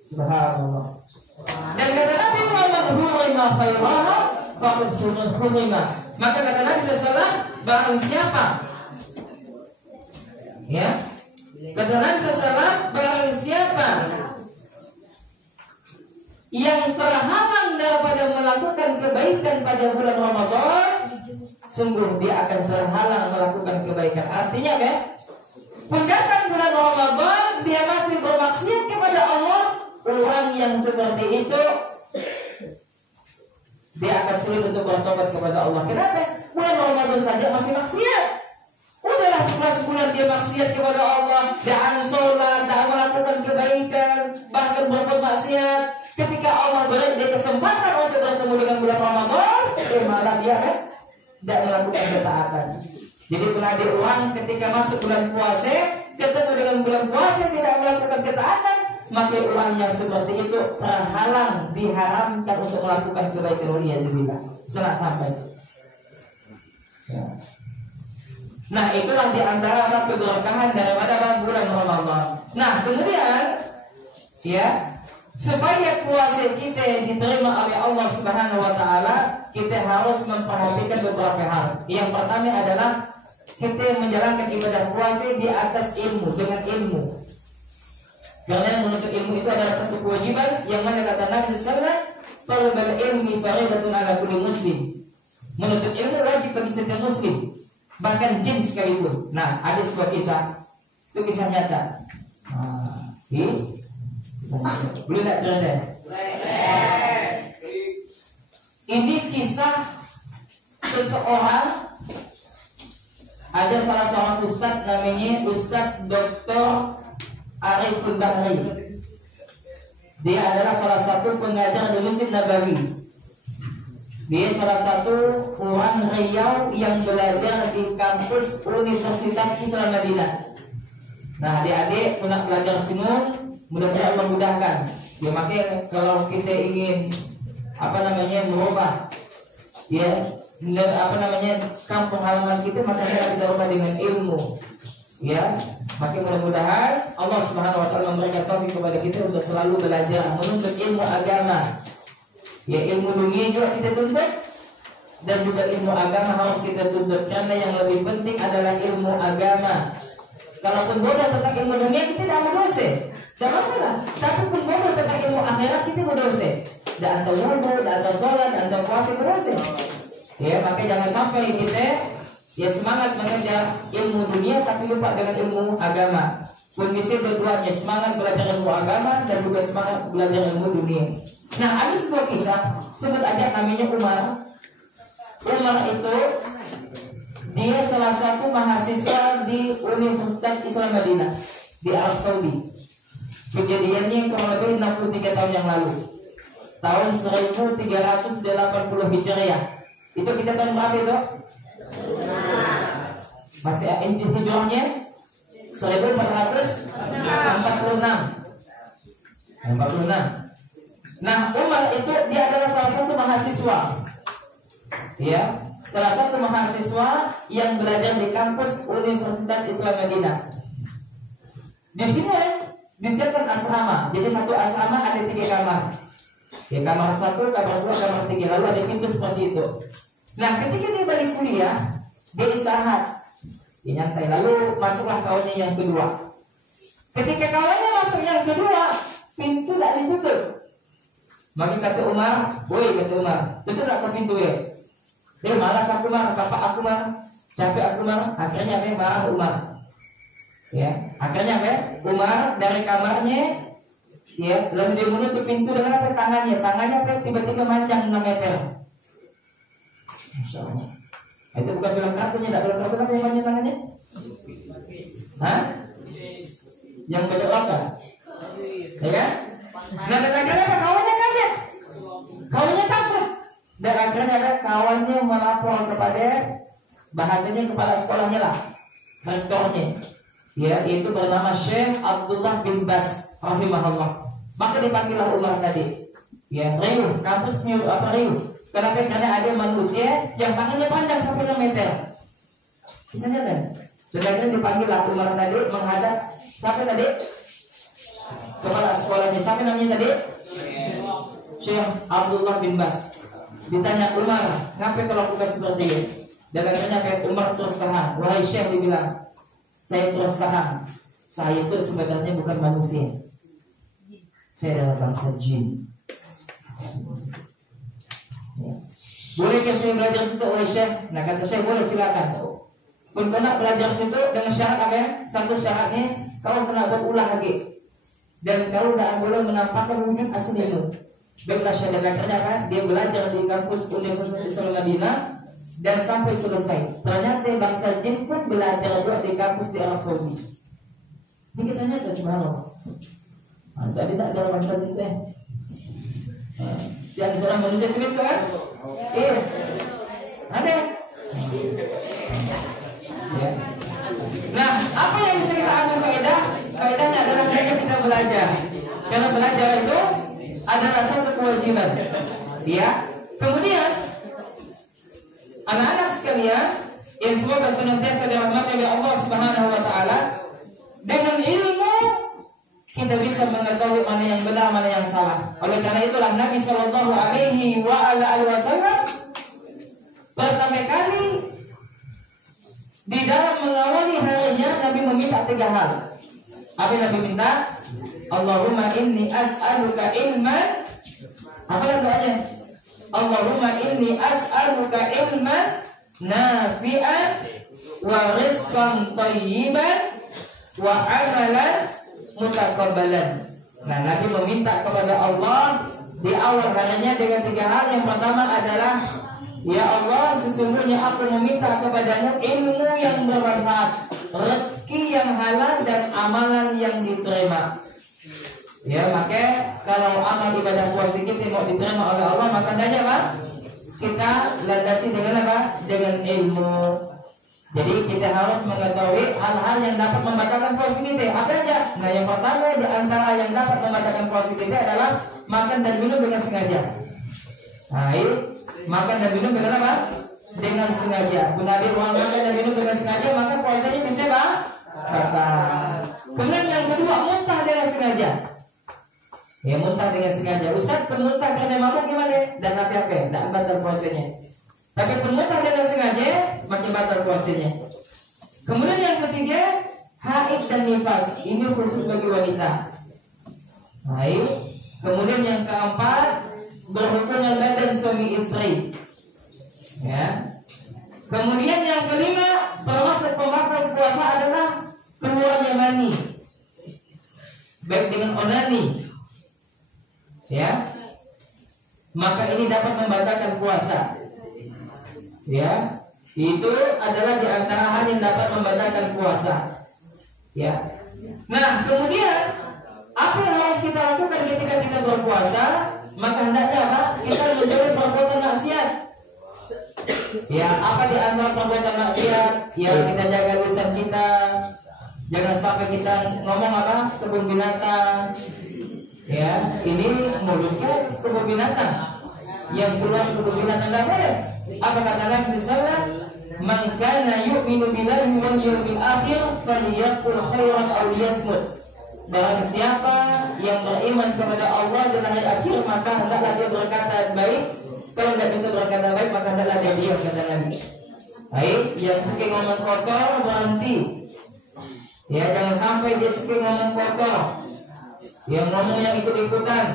Subhanallah. Dan kata Nabi Muhammad hurima khairaha faqad hurima. Maka kata Nabi SAW, barang siapa, ya, kata Nabi SAW, barang siapa yang terhalang daripada melakukan kebaikan pada bulan Ramadan, sungguh dia akan terhalang melakukan kebaikan. Artinya apa? Pun datang bulan Ramadan, dia masih bermaksiat kepada Allah. Orang yang seperti itu, dia akan sulit untuk bertobat kepada Allah. Kenapa? Bulan Ramadan saja masih maksiat. Udahlah 11 bulan dia maksiat kepada Allah, dia sholat, dia melakukan kebaikan, bahkan berbuat maksiat. Ketika Allah beri dia kesempatan untuk bertemu dengan bulan Ramadan, malah dia tidak melakukan ketaatan. Jadi pernah ada orang ketika masuk bulan puasa, ketemu dengan bulan puasa tidak melakukan ketaatan, maka orang yang seperti itu terhalang, diharamkan untuk melakukan kebaikan. Waliyadzubillah, sudah sampai. Ya. Nah, itulah diantara keberkahan daripada bulan Ramadan. Nah, kemudian, ya, supaya puasa kita diterima oleh Allah Subhanahu Wa Taala, kita harus memperhatikan beberapa hal. Yang pertama adalah kita menjalankan ibadah puasa di atas ilmu, dengan ilmu. Karena menuntut ilmu itu adalah satu kewajiban yang mana kata Nabi sallallahu talabul ilmi faridatun ala kulli muslim. Menuntut ilmu wajib bagi setiap muslim, bahkan jin sekalipun. Nah, ada sebuah kisah, itu kisah nyata. Boleh tak cerita? Ini kisah seseorang, ada salah seorang ustadz namanya Ustadz Dr. Ariful Bahri. Dia adalah salah satu pengajar di Masjid Nabawi. Dia salah satu orang Riau yang belajar di kampus Universitas Islam Madinah. Nah, adik-adik pernah belajar semua, mudah-mudahan memudahkan. Ya, makanya kalau kita ingin merubah, ya, kampung halaman kita, makanya kita ubah dengan ilmu. Ya, maka mudah-mudahan Allah Subhanahu Wa Taala memberikan taufik kepada kita untuk selalu belajar, menuntut ilmu agama. Ya, ilmu dunia juga kita tuntut, dan juga ilmu agama harus kita tuntut, karena yang lebih penting adalah ilmu agama. Kalaupun bodoh tentang ilmu dunia, kita tidak berdosa, tidak masalah. Tapi pun bodoh tentang ilmu akhirat, kita berdosa. Dan antara wudhu, dan antara sholat, dan antara puasa berdosa. Ya, maka jangan sampai kita ya semangat mengejar ilmu dunia tapi lupa dengan ilmu agama. Kondisi berduanya, semangat belajar ilmu agama dan juga semangat belajar ilmu dunia. Nah, ada sebuah kisah, sebut aja namanya Umar. Umar itu dia salah satu mahasiswa di Universitas Islam Madinah di Arab Saudi. Kejadiannya kurang lebih 63 tahun yang lalu, tahun 1380 Hijriah. Itu kita tahun berapa itu? Masih hijrahnya 1446. Nah, Umar itu dia adalah salah satu mahasiswa, ya, salah satu mahasiswa yang belajar di kampus Universitas Islam Madinah. Di sini disiapkan asrama, jadi satu asrama ada 3 kamar. Ya, kamar 1, kamar 2, kamar 3, lalu ada pintu seperti itu. Nah, ketika dia balik kuliah, dia istirahat, dia nyantai, lalu masuklah kawannya yang kedua. Ketika kawannya masuk yang kedua, pintu tidak ditutup. Maka kata Umar, "Woi," kata Umar, "tutup ke pintu ya." Malas aku Umar, kapak aku Umar, capek aku Umar. Akhirnya marah Umar. Ya, akhirnya Umar dari kamarnya, ya, lalu dia menutup pintu dengan tangannya. Tangannya tiba-tiba panjang 6 meter. Masya Allah. Itu bukan film kartunnya, tidak film kartun apa yang panjang tangannya? Hah? Yang banyak laka? Ya kan? Nah, dan akhirnya kawannya kaget, kawannya takut, dan akhirnya kawannya melapor kepada bahasanya kepala sekolahnya lah, rektornya, ya, yaitu bernama Syekh Abdullah bin Bas rahimahullah. Maka dipanggillah Umar tadi, ya, Riu, kampus Riu. Kenapa? Karena ada manusia yang tangannya panjang sampai 6 meter. Kisahnya kan? Dan akhirnya dipanggillah Umar tadi menghadap sampai tadi kepala sekolahnya, sampai namanya tadi Syekh Abdullah bin Bas. ditanya Umar, ngapain kalau bukan seperti ini? Dan akhirnya kayak Umar terus terang, wahai Syekh, dibilang, saya terus terang, saya itu sebenarnya bukan manusia, saya adalah bangsa jin. Ya. Bolehkah saya belajar situ, wahai Syekh? Nah kata Syekh, boleh, silakan. Pun kau nak belajar situ dengan syarat apa ya? Satu syaratnya, kau senang berulah lagi, dan kau tidak boleh menampakkan wujud asli itu. Baiklah Syekh, dan akhirnya kan dia belajar di kampus Universitas Islam Madinah dan sampai selesai. Ternyata bangsa jin pun belajar juga di kampus di Arab Saudi. Ini kisahnya kan subhanallah. Tadi tak ada bangsa jin teh. Siapa seorang manusia sini kan? Iya. Ada. Ya. Nah, apa yang bisa kita ambil faedah? Faedahnya adalah kita belajar. Karena belajar itu adalah satu kewajiban. Ya. Kemudian anak-anak sekalian yang semoga senantiasa dirahmati oleh Allah Subhanahu wa taala, dengan ilmu kita bisa mengetahui mana yang benar, mana yang salah. Oleh karena itulah Nabi sallallahu alaihi wasallam pertama kali di dalam mengawali harinya Nabi meminta 3 hal. Apa yang Nabi minta? Allahumma inni as'aluka ilman. Apa doanya? Allahumma inni as'aluka ilman nafi'an wa rizqan thayyiban wa amalan mutakabbalan. Nah, Nabi meminta kepada Allah di awal harinya dengan 3 hal. Yang pertama adalah, ya Allah, sesungguhnya aku meminta kepadamu ilmu yang bermanfaat, rezeki yang halal, dan amalan yang diterima. Ya, maka kalau amal ibadah puasa kita mau diterima oleh Allah, maka tanya Pak, kita landasi dengan apa? Dengan ilmu. Jadi kita harus mengetahui hal-hal yang dapat membatalkan puasa kita. Apa aja? Nah, yang pertama di antara yang dapat membatalkan puasa kita adalah makan dan minum dengan sengaja. Nah, makan dan minum dengan apa? Dengan sengaja. Nabi makan dan minum dengan sengaja, maka puasanya bisa batal. Kemudian yang kedua, muntah dengan sengaja. Ya, muntah dengan sengaja. Ustaz, pemuntah karena mabuk gimana? Dan apa-apa, tidak batal puasanya. Tapi pemuntah dengan sengaja, makin batal puasanya. Kemudian yang ketiga, haid dan nifas. Ini khusus bagi wanita. Haid. Kemudian yang keempat, berhubungan badan suami istri. Ya. Kemudian yang kelima, termasuk pembatal puasa adalah keluarnya mani, baik dengan onani. Ya, maka ini dapat membatalkan puasa. Ya, itu adalah di antara hal yang dapat membatalkan puasa. Ya. Nah, kemudian apa yang harus kita lakukan ketika kita berpuasa? Maka hendaknya apa? Kita menjauhi perbuatan maksiat. Ya, apa di antara perbuatan maksiat? Ya, kita jaga lisan kita. Jangan sampai kita ngomong apa? Kebun binatang. Ya, ini mulutnya kebun binatang. Yang keluar kebun binatang tidak boleh. Apa kata Nabi sallallahu? Man kana yu'minu billahi wal yawmil akhir falyaqul khairan aw liyasmut. Barang siapa yang beriman kepada Allah dan hari akhir, maka hendaklah dia berkata baik. Kalau tidak bisa berkata baik, maka hendaklah dia diam, kata Nabi. Baik, yang suka ngomong kotor berhenti. Ya, jangan sampai dia suka ngomong kotor. Yang ngomong yang ikut-ikutan,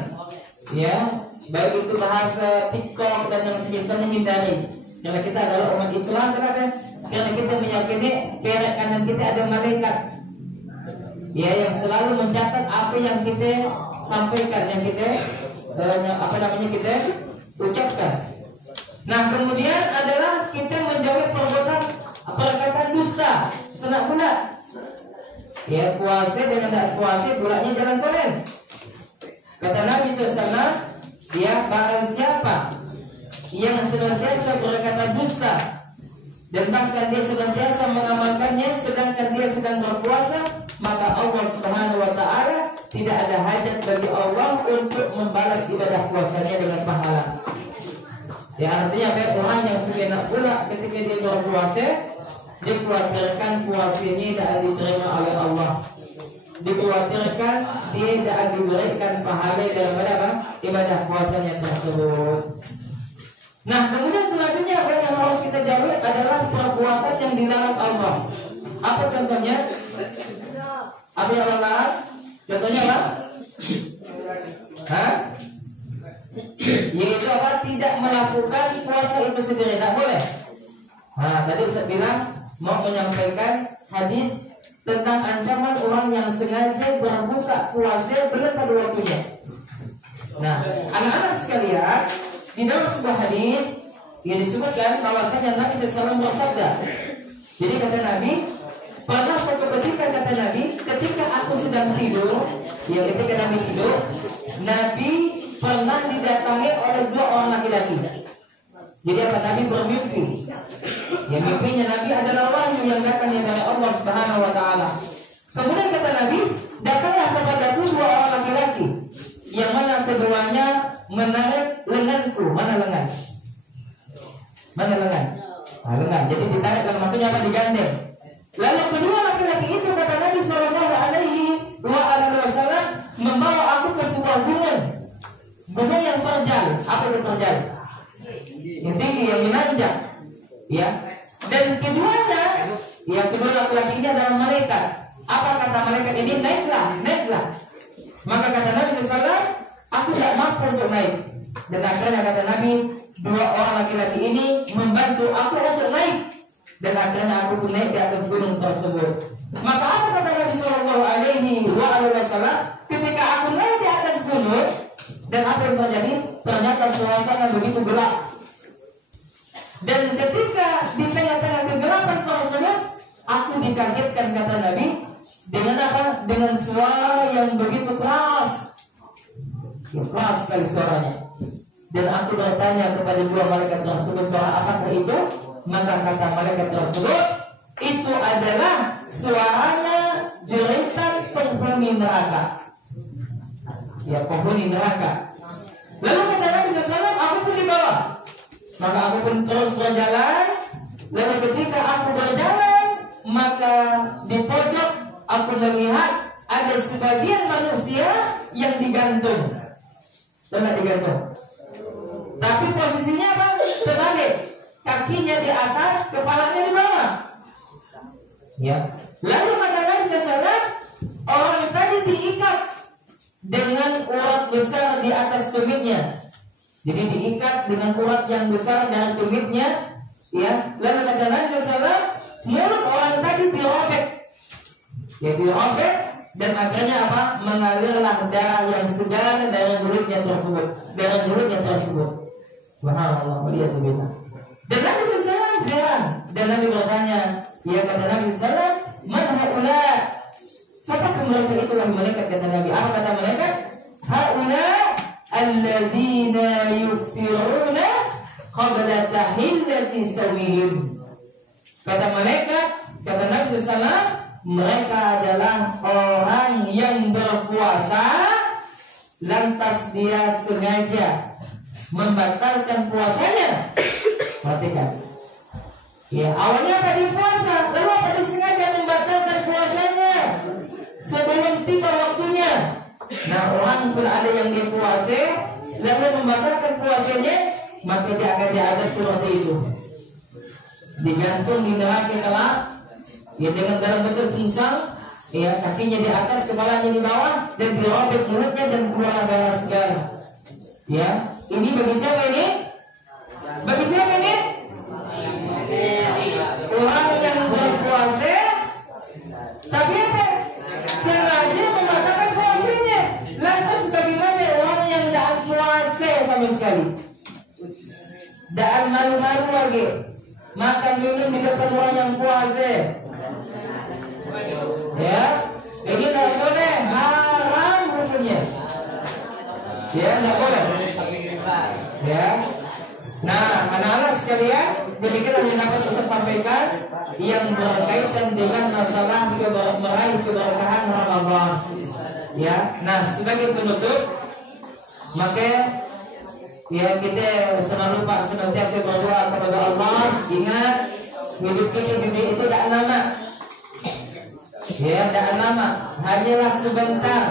ya, baik itu bahasa TikTok dan yang semisalnya, hindari. Karena kita adalah umat Islam, karena kita meyakini kiri kanan kita ada malaikat, ya, yang selalu mencatat apa yang kita sampaikan, yang kita kita ucapkan. Nah, kemudian adalah kita menjauhi perkataan dusta, senak gula. Ya, puasa dengan tidak puasa gulanya jangan tolen. Kata Nabi SAW, dia barang siapa yang senantiasa berkata dusta dan bahkan dia senantiasa mengamalkannya sedangkan dia sedang berpuasa, maka Allah Subhanahu wa taala tidak ada hajat bagi Allah untuk membalas ibadah puasanya dengan pahala. Ya, artinya orang yang suka nak gula ketika dia berpuasa, dikhawatirkan puasanya tidak diterima oleh Allah. Dikhawatirkan dia tidak diberikan pahala dalam ibadah puasanya tersebut. Nah, kemudian selanjutnya apa yang harus kita jauhi adalah perbuatan yang dilarang Allah. Apa contohnya? Apa yang Allah larang? Contohnya apa? Hah? Yaitu apa? Tidak melakukan puasa itu sendiri, tidak boleh. Nah, tadi saya bilang mau menyampaikan hadis tentang ancaman orang yang sengaja berbuka puasa belum pada waktunya. Nah, anak-anak sekalian, di dalam sebuah hadis yang disebutkan bahwasanya Nabi SAW bersabda. Jadi kata Nabi, pada suatu ketika kata Nabi, ketika aku sedang tidur, ya ketika Nabi tidur, Nabi pernah didatangi oleh 2 orang laki-laki. Jadi apa? Nabi bermimpi. Ya mimpinya Nabi adalah wahyu yang datang dari Allah Subhanahu Wa Taala. Kemudian kata Nabi, datanglah kepadaku 2 orang laki-laki, yang mana keduanya menarik lenganku. Mana lengan? Mana lengan? Nah, lengan. Jadi ditarik lengan, maksudnya apa? Digandeng. Lalu kedua laki-laki itu kata Nabi Shallallahu Alaihi Wasallam membawa aku ke sebuah gunung yang terjal. Apa itu terjal? Yang tinggi, yang menanjak. Ya. Dan keduanya, ya kedua laki-laki ini adalah malaikat. Apa kata malaikat ini? Naiklah, naiklah. Maka kata Nabi SAW, aku tidak mampu untuk naik. Dan akhirnya kata Nabi, 2 orang laki-laki ini membantu aku untuk naik. Dan akhirnya aku pun naik di atas gunung tersebut. Maka apa kata Nabi Shallallahu Alaihi Wasallam? Ketika aku naik di atas gunung, dan apa yang terjadi? Ternyata suasana begitu gelap. Dan ketika di tengah-tengah kegelapan tersebut, aku dikagetkan kata Nabi dengan apa? Dengan suara yang begitu keras. Ya, keras sekali suaranya. Dan aku bertanya kepada 2 malaikat tersebut, suara apakah itu? Maka kata malaikat tersebut, itu adalah suaranya jeritan penghuni neraka. Ya, penghuni neraka. Lalu kata Nabi SAW, aku pun di bawah. Maka aku pun terus berjalan. Lalu ketika aku berjalan, maka di pojok aku melihat ada sebagian manusia yang digantung. Tidak digantung. Tapi posisinya apa? Terbalik. Kakinya di atas, kepalanya di bawah. Ya. Lalu kata Nabi SAW, orang tadi diikat dengan urat besar di atas tumitnya. Jadi diikat dengan urat yang besar dari tumitnya, ya. Lalu kata Nabi SAW, mulut orang tadi dirobek, ya dirobek, dan akhirnya apa? Mengalirlah darah yang segar dari mulutnya tersebut, dari mulutnya tersebut. Subhanallah, waliyadzubillah. Dan Nabi SAW heran, dan Nabi bertanya, ya kata Nabi SAW, man haula? Siapakah mereka? Itulah malaikat, kata Nabi. Apa kata malaikat? Haula alladzina yuftiruna qabla tahillati sawihim. Kata malaikat, kata Nabi SAW, mereka adalah orang yang berpuasa lantas dia sengaja membatalkan puasanya. Perhatikan. Ya, awalnya apa? Dia puasa, lalu apa? Dia sengaja membatalkan puasanya sebelum tiba waktunya. Nah, orang pun ada yang dia puasa lalu membatalkan puasanya, maka dia akan diazab seperti itu. Digantung di neraka kelak, ya dengan dalam bentuk sungsang, ya kakinya di atas, kepalanya di bawah, dan dirobek mulutnya dan keluar darah segar. Ya, ini bagi siapa ini? Bagi siapa ini? Orang yang berpuasa, tapi apa? Sengaja membatalkan puasanya. Lantas bagaimana orang yang tidak puasa sama sekali? Dan malu-malu lagi, makan minum di depan orang yang puasa. Ya, ini tidak boleh, haram hukumnya. Ya, tidak boleh. Ya. Nah, anak-anak sekalian, demikianlah yang dapat saya sampaikan yang berkaitan dengan masalah meraih keberkahan Ramadan. Ya, nah sebagai penutup, maka ya kita selalu senantiasa berdoa kepada Allah. Ingat, hidup kita itu tidak lama. Ya, tidak lama, hanyalah sebentar.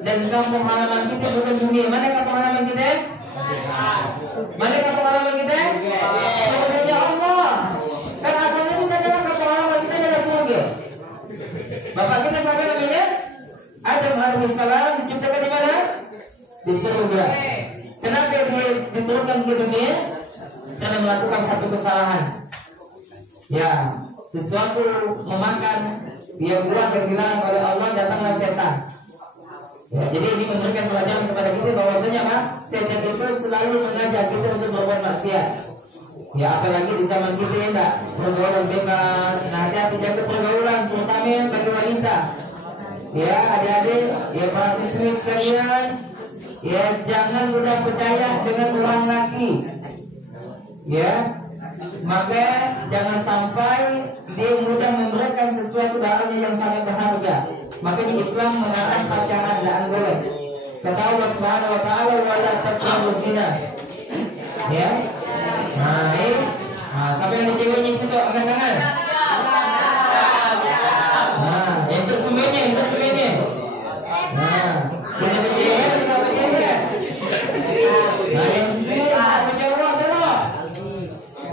Dan kampung halaman kita bukan dunia. Mana kampung halaman kita? Mana kampung halaman kita? Surganya Allah. Kan asalnya kita adalah kampung halaman kita adalah surga. Bapak kita siapa namanya? Adam alaihissalam diciptakan di mana? Di surga. Kenapa dia diturunkan ke dunia? Karena melakukan satu kesalahan. Ya, sesuatu memakan dia buah yang dilarang oleh Allah, datanglah setan. Ya, jadi ini memberikan pelajaran kepada kita bahwasanya apa? Setan itu selalu mengajak kita untuk berbuat maksiat. Ya, apalagi di zaman kita ya, enggak pergaulan bebas. Nah, hati-hati jaga pergaulan, terutama bagi wanita. Ya, adik-adik, ya para siswi sekalian, ya jangan mudah percaya dengan orang laki. Ya, maka jangan sampai dia mudah memberikan sesuatu barangnya yang sangat berharga. Makanya Islam melarang pacaran, dan boleh. Kata Allah Subhanahu wa taala, wala taqrabuz zina. Ya. Nah, sampai yang ceweknya itu angkat-angkat. Nah, itu semuanya. Nah, punya cewek kita cewek. Nah, yang siswi kita cewek dulu.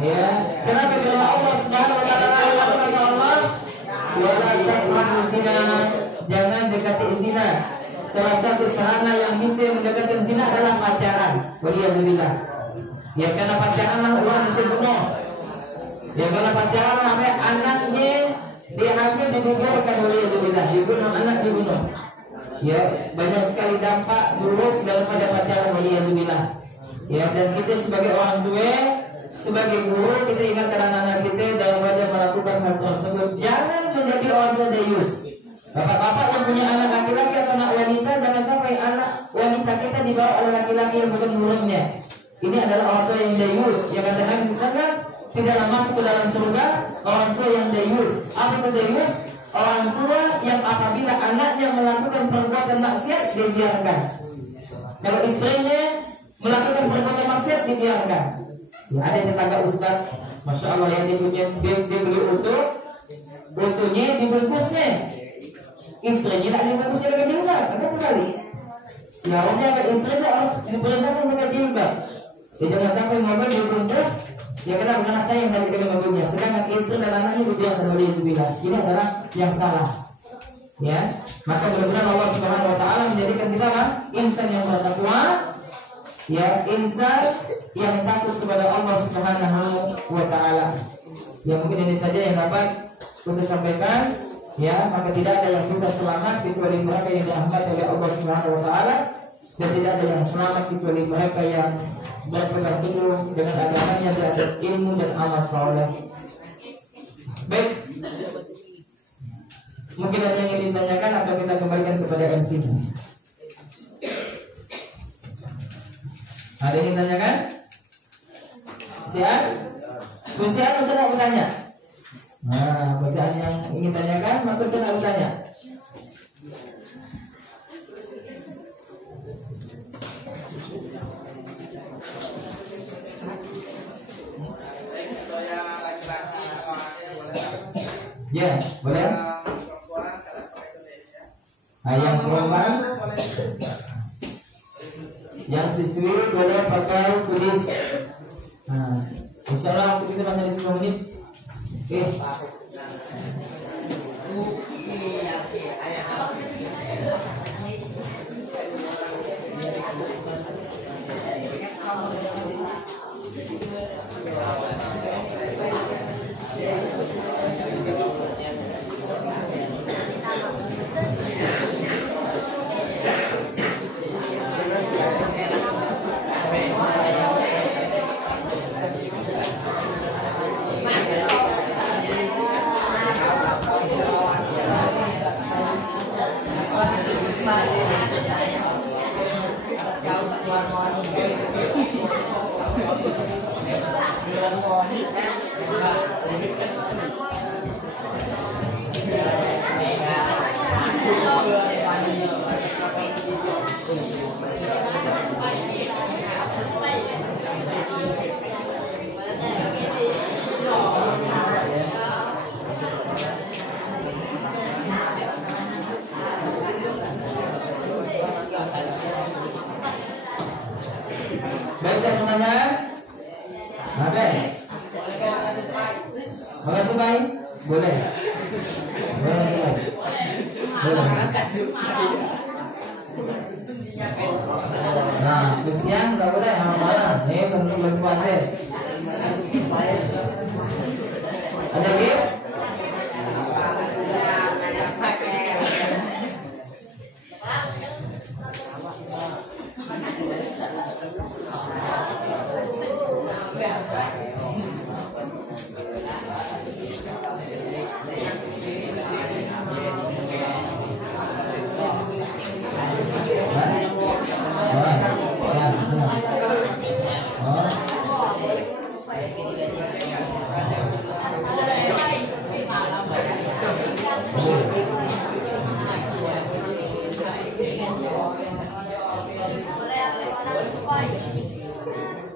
Ya, kenapa kalau Allah Subhanahu wa taala kata Allah, wala taqrabuz zina, jangan dekati zina. Salah satu sarana yang bisa mendekatkan zina adalah pacaran. Waliyadzubillah. Ya, karena pacaran orang bisa bunuh. Ya, karena pacaran sampai anaknya diambil digugurkan waliyadzubillah, dibunuh anak dibunuh. Ya, banyak sekali dampak buruk daripada pacaran waliyadzubillah. Ya, dan kita sebagai orang tua, sebagai guru, kita ingatkan anak-anak kita dalam wajah melakukan hal tersebut. Jangan menjadi orang tua dayus. Bapak-bapak yang punya anak laki-laki atau anak wanita, jangan sampai anak wanita kita dibawa oleh laki-laki yang bukan muridnya. Ini adalah orang tua yang dayus. Yang kata Nabi misalkan tidaklah masuk ke dalam surga orang tua yang dayus. Apa itu dayus? Orang tua yang apabila anaknya melakukan perbuatan maksiat dibiarkan. Kalau istrinya melakukan perbuatan maksiat dibiarkan. Ya, ada tetangga ustaz, masya Allah yang dia beli utuhnya dibungkusnya, istrinya tak dibungkusnya dengan jilbab, agak kali. Ya harusnya agak istrinya harus diperintahkan dengan jilbab. Ya jangan sampai mobil dibungkus, ya karena bukan saya yang dari mobilnya, sedangkan istri dan anaknya dibiarkan oleh itu bilang. Ini adalah yang salah. Ya, maka mudah-mudahan Allah Subhanahu Wa Taala menjadikan kita insan yang bertakwa. Ya, insan yang takut kepada Allah Subhanahu wa taala. Ya, mungkin ini saja yang dapat saya sampaikan. Ya, maka tidak ada yang bisa selamat kecuali mereka yang dirahmati oleh Allah Subhanahu wa taala, dan tidak ada yang selamat kecuali mereka yang berpegang teguh dengan agamanya di atas ilmu dan amal saleh. Baik. Mungkin ada yang ingin ditanyakan atau kita kembalikan kepada MC. Ada yang ditanyakan? Siap? Siap, Ustaz mau bertanya. Nah, Ustaz yang ingin tanyakan, maka Ustaz mau bertanya. Ya, boleh. Yang perempuan, yang siswi boleh pakai tulis. Nah, insyaallah waktu kita masih 10 menit. Oke. Siang nggak boleh sama malam. Ini bentuk berpuasa. Ada lagi?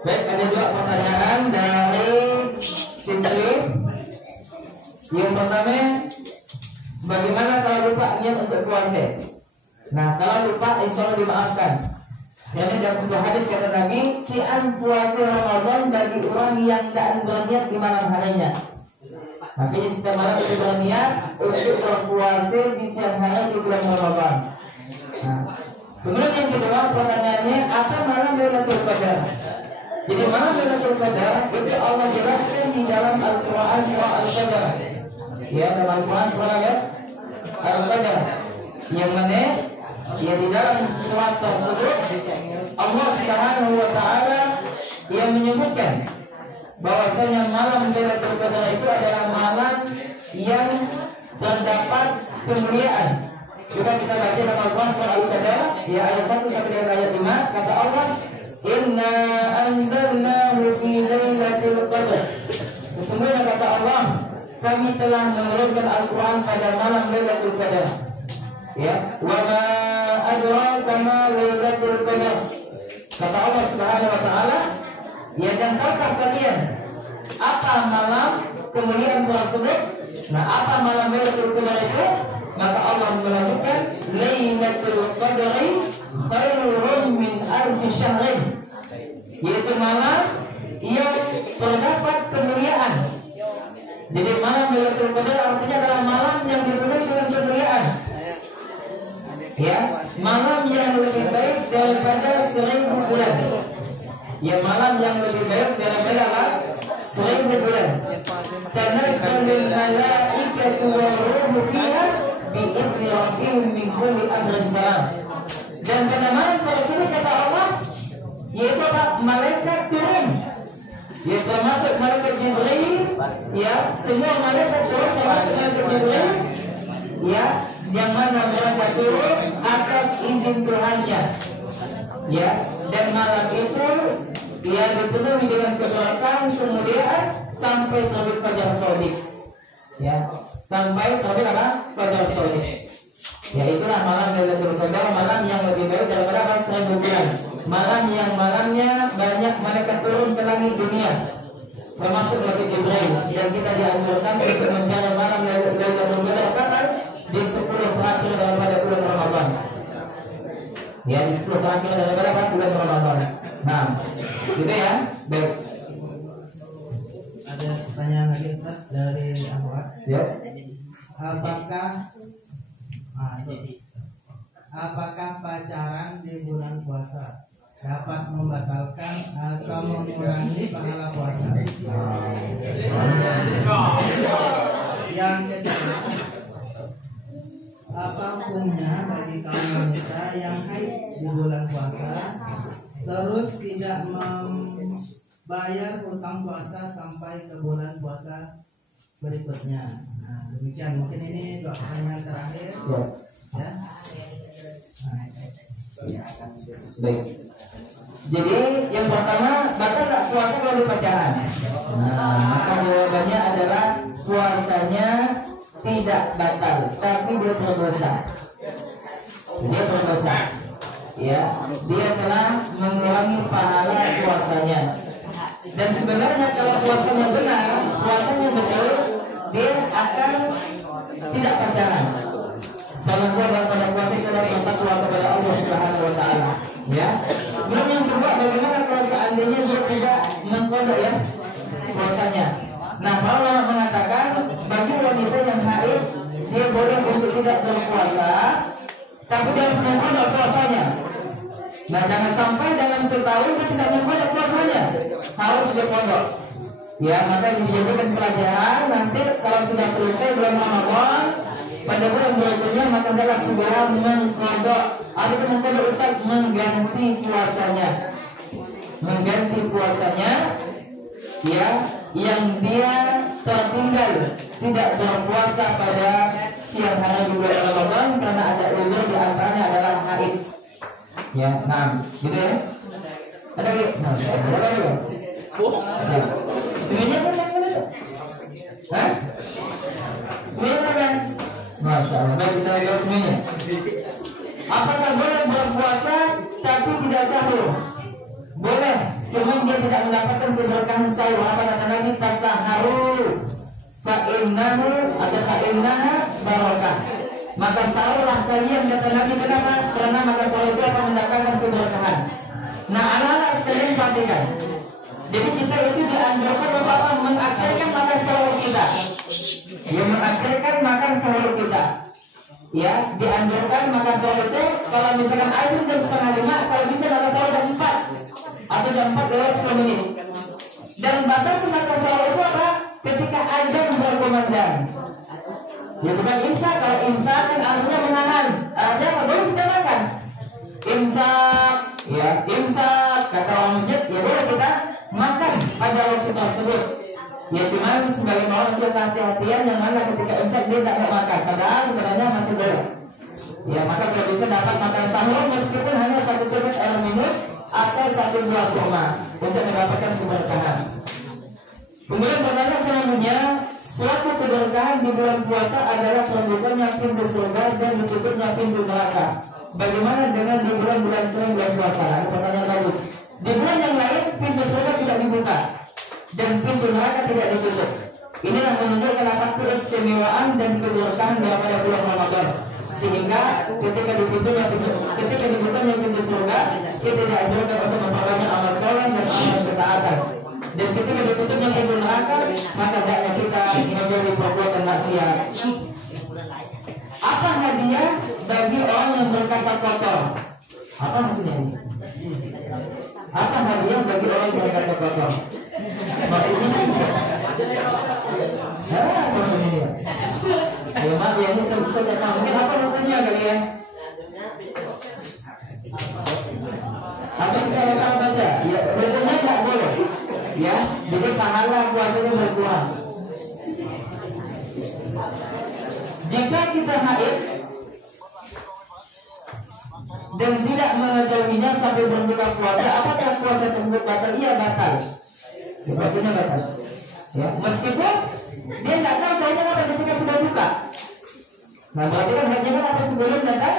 Baik, ada juga pertanyaan dari siswi. Yang pertama, bagaimana kalau lupa niat untuk puasa? Nah, kalau lupa insya Allah dimaafkan. Karena dalam sebuah hadis kata Nabi, si'an puasa Ramadan bagi orang yang tidak berniat di malam harinya. Makanya setiap malam kita berniat untuk berpuasa di siang hari di bulan Ramadan. Nah, kemudian yang kedua pertanyaannya, apa malam Lailatul Qadar? Jadi malam Lailatul Qadar itu Allah jelaskan di dalam Al-Quran surah Al-Qadar. Ya, dalam Al-Quran surah Al-Qadar. Yang mana ya di dalam surat tersebut Allah Subhanahu wa taala yang menyebutkan bahwasanya malam Lailatul Qadar itu adalah malam yang terdapat kemuliaan. Coba kita baca dalam Al-Quran surah Al-Qadar ya ayat 1 sampai dengan ayat 5, kata Allah, Inna anzalnahu fi lailatul qadar. Sesungguhnya kata Allah, kami telah menurunkan Al-Quran pada malam Lailatul Qadar. Ya, wa ma adraka ma lailatul qadar. Kata Allah Subhanahu wa taala, ya dan tahukah kalian apa malam kemuliaan tersebut? Nah, apa malam Lailatul Qadar itu? Maka Allah menyebutkan Lailatul Qadri khairun min alfi syahrin, yaitu malam yang terdapat kemuliaan. Jadi malam Lailatul Qadar artinya adalah malam yang dipenuhi dengan kemuliaan. Ya, malam yang lebih baik daripada 1000 bulan. Ya, malam yang lebih baik daripada 1000 bulan. Tanazzalul malaikatu war-ruhu fiha bi'izni rabbihim min kulli amrin salam. Dan pada malam tersebut kata Allah, yaitu malaikat turun, ya termasuk malaikat Jibril, ya semua malaikat turun termasuk malaikat Jibril, ya yang mana mereka turun atas izin Tuhannya, ya dan malam itu ya dipenuhi dengan keberkahan kemuliaan sampai terbit fajar shadiq, ya sampai terbit fajar shadiq. Ya itulah malam Lailatul Qadar, malam yang lebih baik daripada 1000 bulan. Malam yang malamnya banyak malaikat turun ke langit dunia, termasuk malaikat Jibril. Dan kita dianjurkan untuk mencari malam Lailatul Qadar kapan? Di 10 terakhir daripada bulan Ramadan. Ya, di 10 terakhir daripada bulan Ramadan. Nah, gitu ya. Baik. Ada pertanyaan lagi Ustaz dari Abu Ad. Ya. Apakah pacaran di bulan puasa dapat membatalkan atau mengurangi pahala puasa? Yang kedua, apa hukumnya bagi kaum wanita yang haid di bulan puasa terus tidak membayar hutang puasa sampai ke bulan puasa berikutnya? Nah, demikian mungkin ini dua pertanyaan terakhir. Ya. Baik. Jadi yang pertama, batal tak puasa kalau pacaran? Nah, maka jawabannya adalah puasanya tidak batal, tapi dia berdosa. Dia berdosa. Ya, dia telah mengurangi pahala puasanya. Dan sebenarnya kalau puasanya benar, puasanya betul, dia akan tidak pacaran. Karena dia pada puasa itu adalah bertakwa kepada Allah Subhanahu wa taala. Ya. Kemudian yang kedua, bagaimana kalau seandainya dia tidak mengqada ya puasanya? Nah, para ulama mengatakan bagi wanita yang haid dia boleh untuk tidak berpuasa, tapi dia harus mengqada puasanya. Nah, jangan sampai dalam setahun dia tidak membuat puasanya, harus dia pondok. Ya, maka ini dijadikan pelajaran. Nanti kalau sudah selesai bulan Ramadan, pada bulan berikutnya maka adalah segera mengkodok. Atau mengkodok Ustaz, mengganti puasanya, ya, yang dia tertinggal tidak berpuasa pada siang hari di bulan Ramadan karena ada uzur, di antaranya adalah haid. Ya, nah, gitu ya. Ada lagi? Nah, ada lagi. Ya. Semuanya kan yang mana? Hah? Semuanya kan? Masya Allah. Baik, kita lihat semuanya. Apakah boleh berpuasa tapi tidak sahur? Boleh, cuman dia tidak mendapatkan keberkahan sahur. Apa kata Nabi? Tasaharu fa'innahu atau fa'innaha barakah. Maka sahurlah kalian, kata Nabi. Kenapa? Karena maka sahur itu akan mendapatkan keberkahan. Nah, anak-anak sekalian perhatikan. Jadi kita itu dianjurkan bahwa mengakhirkan makan sahur kita. Ya, mengakhirkan makan sahur kita. Ya, dianjurkan makan sahur itu kalau misalkan azan jam 4:30, kalau bisa makan sahur jam 4 atau jam 4 lewat 10 menit. Dan batas makan sahur itu apa? Ketika azan berkumandang. Ya, bukan imsak. Kalau imsak kan artinya menahan. Artinya apa? Boleh kita makan. Imsak, ya, imsak kata orang masjid, ya boleh kita makan pada waktu tersebut. Ya, cuma sebagai orang itu hati-hatian yang mana ketika imsak dia tidak mau makan, padahal sebenarnya masih boleh. Ya, maka kalau bisa dapat makan sahur meskipun hanya 1 cubit air minum atau 1 buah kurma untuk mendapatkan keberkahan. Kemudian pertanyaan selanjutnya, suatu keberkahan di bulan puasa adalah terbukanya pintu surga dan ditutupnya pintu neraka. Bagaimana dengan di bulan-bulan selain bulan puasa? Ini pertanyaan bagus. Di bulan yang lain pintu surga tidak dibuka dan pintu neraka tidak ditutup. Inilah menunjukkan apa keistimewaan dan keberkahan daripada bulan Ramadan. Sehingga ketika dibukanya pintu surga, kita dianjurkan untuk memperbanyak amal soleh dan amal ketaatan. Dan ketika ditutupnya pintu neraka, maka hendaknya kita menjauhi perbuatan maksiat. Apa hadiah bagi orang yang berkata kotor? Apa maksudnya ini? Apa hadiah bagi orang yang berkata kotor? Maksudnya apa maksudnya dia? Ya maaf ya, ini saya tahu. Mungkin apa hukumnya kali ya? Apa saya salah baca? Ya, hukumnya nggak boleh. Ya, jadi pahala puasanya berkurang. Jika kita haid dan tidak mengetahuinya sampai berbuka puasa, apakah puasa tersebut batal? Iya, batal. Puasanya batal. Ya, meskipun dia tidak tahu kayaknya apa ketika sudah buka. Nah, berarti kan haidnya apa sebelum datang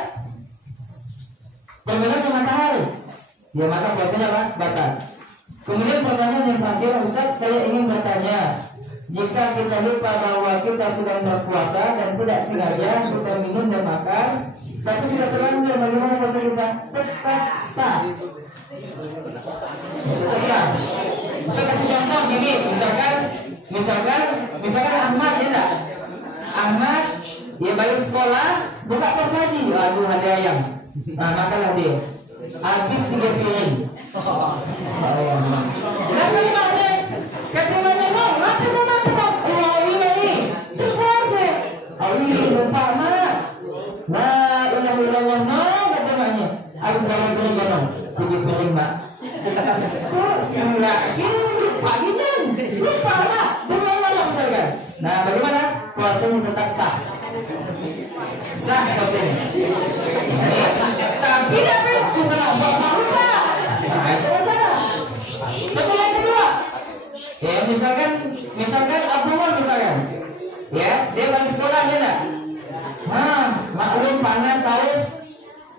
terbenamnya matahari. Ya, maka puasanya batal. Kemudian pertanyaan yang terakhir, Ustaz, saya ingin bertanya, jika kita lupa bahwa kita sedang berpuasa dan tidak sengaja kita minum dan makan, tapi sudah terlanjur, bagaimana puasa kita? Tetap sah. Tetap sah. Saya kasih contoh gini, misalkan Ahmad, ya enggak? Ahmad, ya balik sekolah, buka pos saji, aduh ada ayam. Nah, makanlah dia. Habis 3 piring. Dan kelimanya, no, mati teman-teman. Ini puasa. Lupa mak. Nah, ilah no, kelimanya. Habis berapa piring kan? 3 piring mak. Lupa mak. Berulang misalkan. Nah, bagaimana? Puasanya tetap sah. Sah puasanya. Tapi apa? Misalnya lupa. Nah, itu masalah. Betul yang kedua. Ya, misalkan Abdullah misalkan. Ya, dia balik sekolah aja enggak? Nah, maklum panas haus.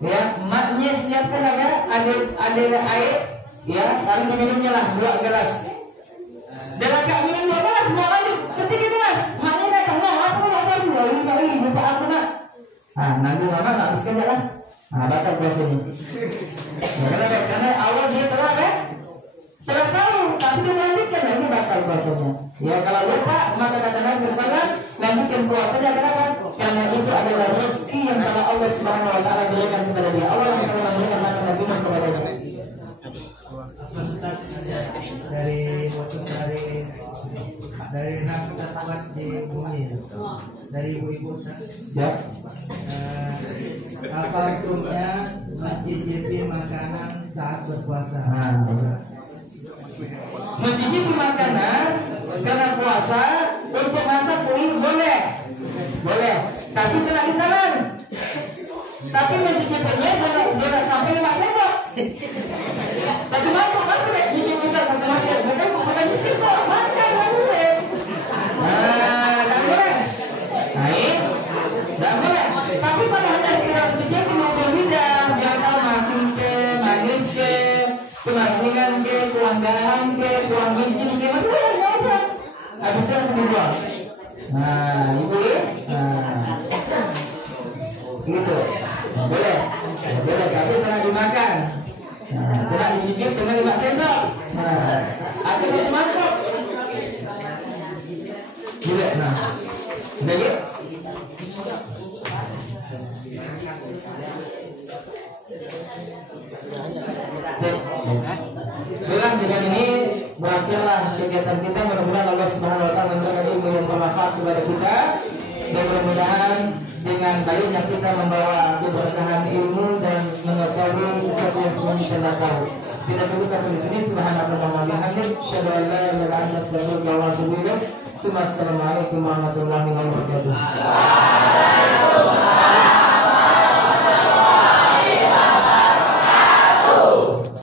Ya, maknya siapkan apa? Ada air, ya, lalu minumnya lah 2 gelas. Dan agak minum 2 gelas, mau lanjut ketiga gelas. Maknya datang, "No, aku enggak kasih, lupa aku nak." Nah, nanggung lama enggak habiskan jalan. Nah, batal puasanya. Ya, karena awal dia telah tahu, tapi dia melanjutkan, nah ini batal puasanya. Ya, kalau lupa, maka kata Nabi SAW, lanjutkan puasanya. Kenapa? Karena itu adalah rezeki yang telah Allah Subhanahu Wa Taala berikan kepada dia. Allah yang telah memberikan masa Nabi kepada dia. ibu-ibu. Ya. Apa hukumnya mencicipi makanan saat berpuasa? Mencicipi makanan karena puasa untuk masak boleh, tapi senang di tangan. Tapi mencicipinya jangan sampai 5 sendok. Satu mangkok boleh, jadi bisa satu mangkok bukan cicip makan boleh. Nggak boleh. Nggak boleh. Tapi kalau hanya sekedar mencicipi mau berbeda, biar tahu masin ke, manis ke, kemasingan ke, kurang garam ke, kurang micin ke, macam mana biasa. Habisnya langsung dibuang. Ibu ya. Gitu. Boleh, tapi senang dimakan. Senang dicicip dengan 5 sendok. Ada 1 mangkok. Boleh. Udah ya? Bilang dengan ini berakhirlah kegiatan kita. Mudah-mudahan Allah Subhanahu Wa Taala memberikan ilmu yang bermanfaat kepada kita, dan mudah-mudahan dengan baiknya kita membawa keberkahan ilmu dan mengetahui sesuatu yang sebenarnya kita tidak tahu. Kita berbuka sampai sini. Subhanallah wa bihamdihi, asyhadu an la ilaha illa anta, astaghfiruka wa atubu ilaik. Assalamualaikum warahmatullahi wabarakatuh.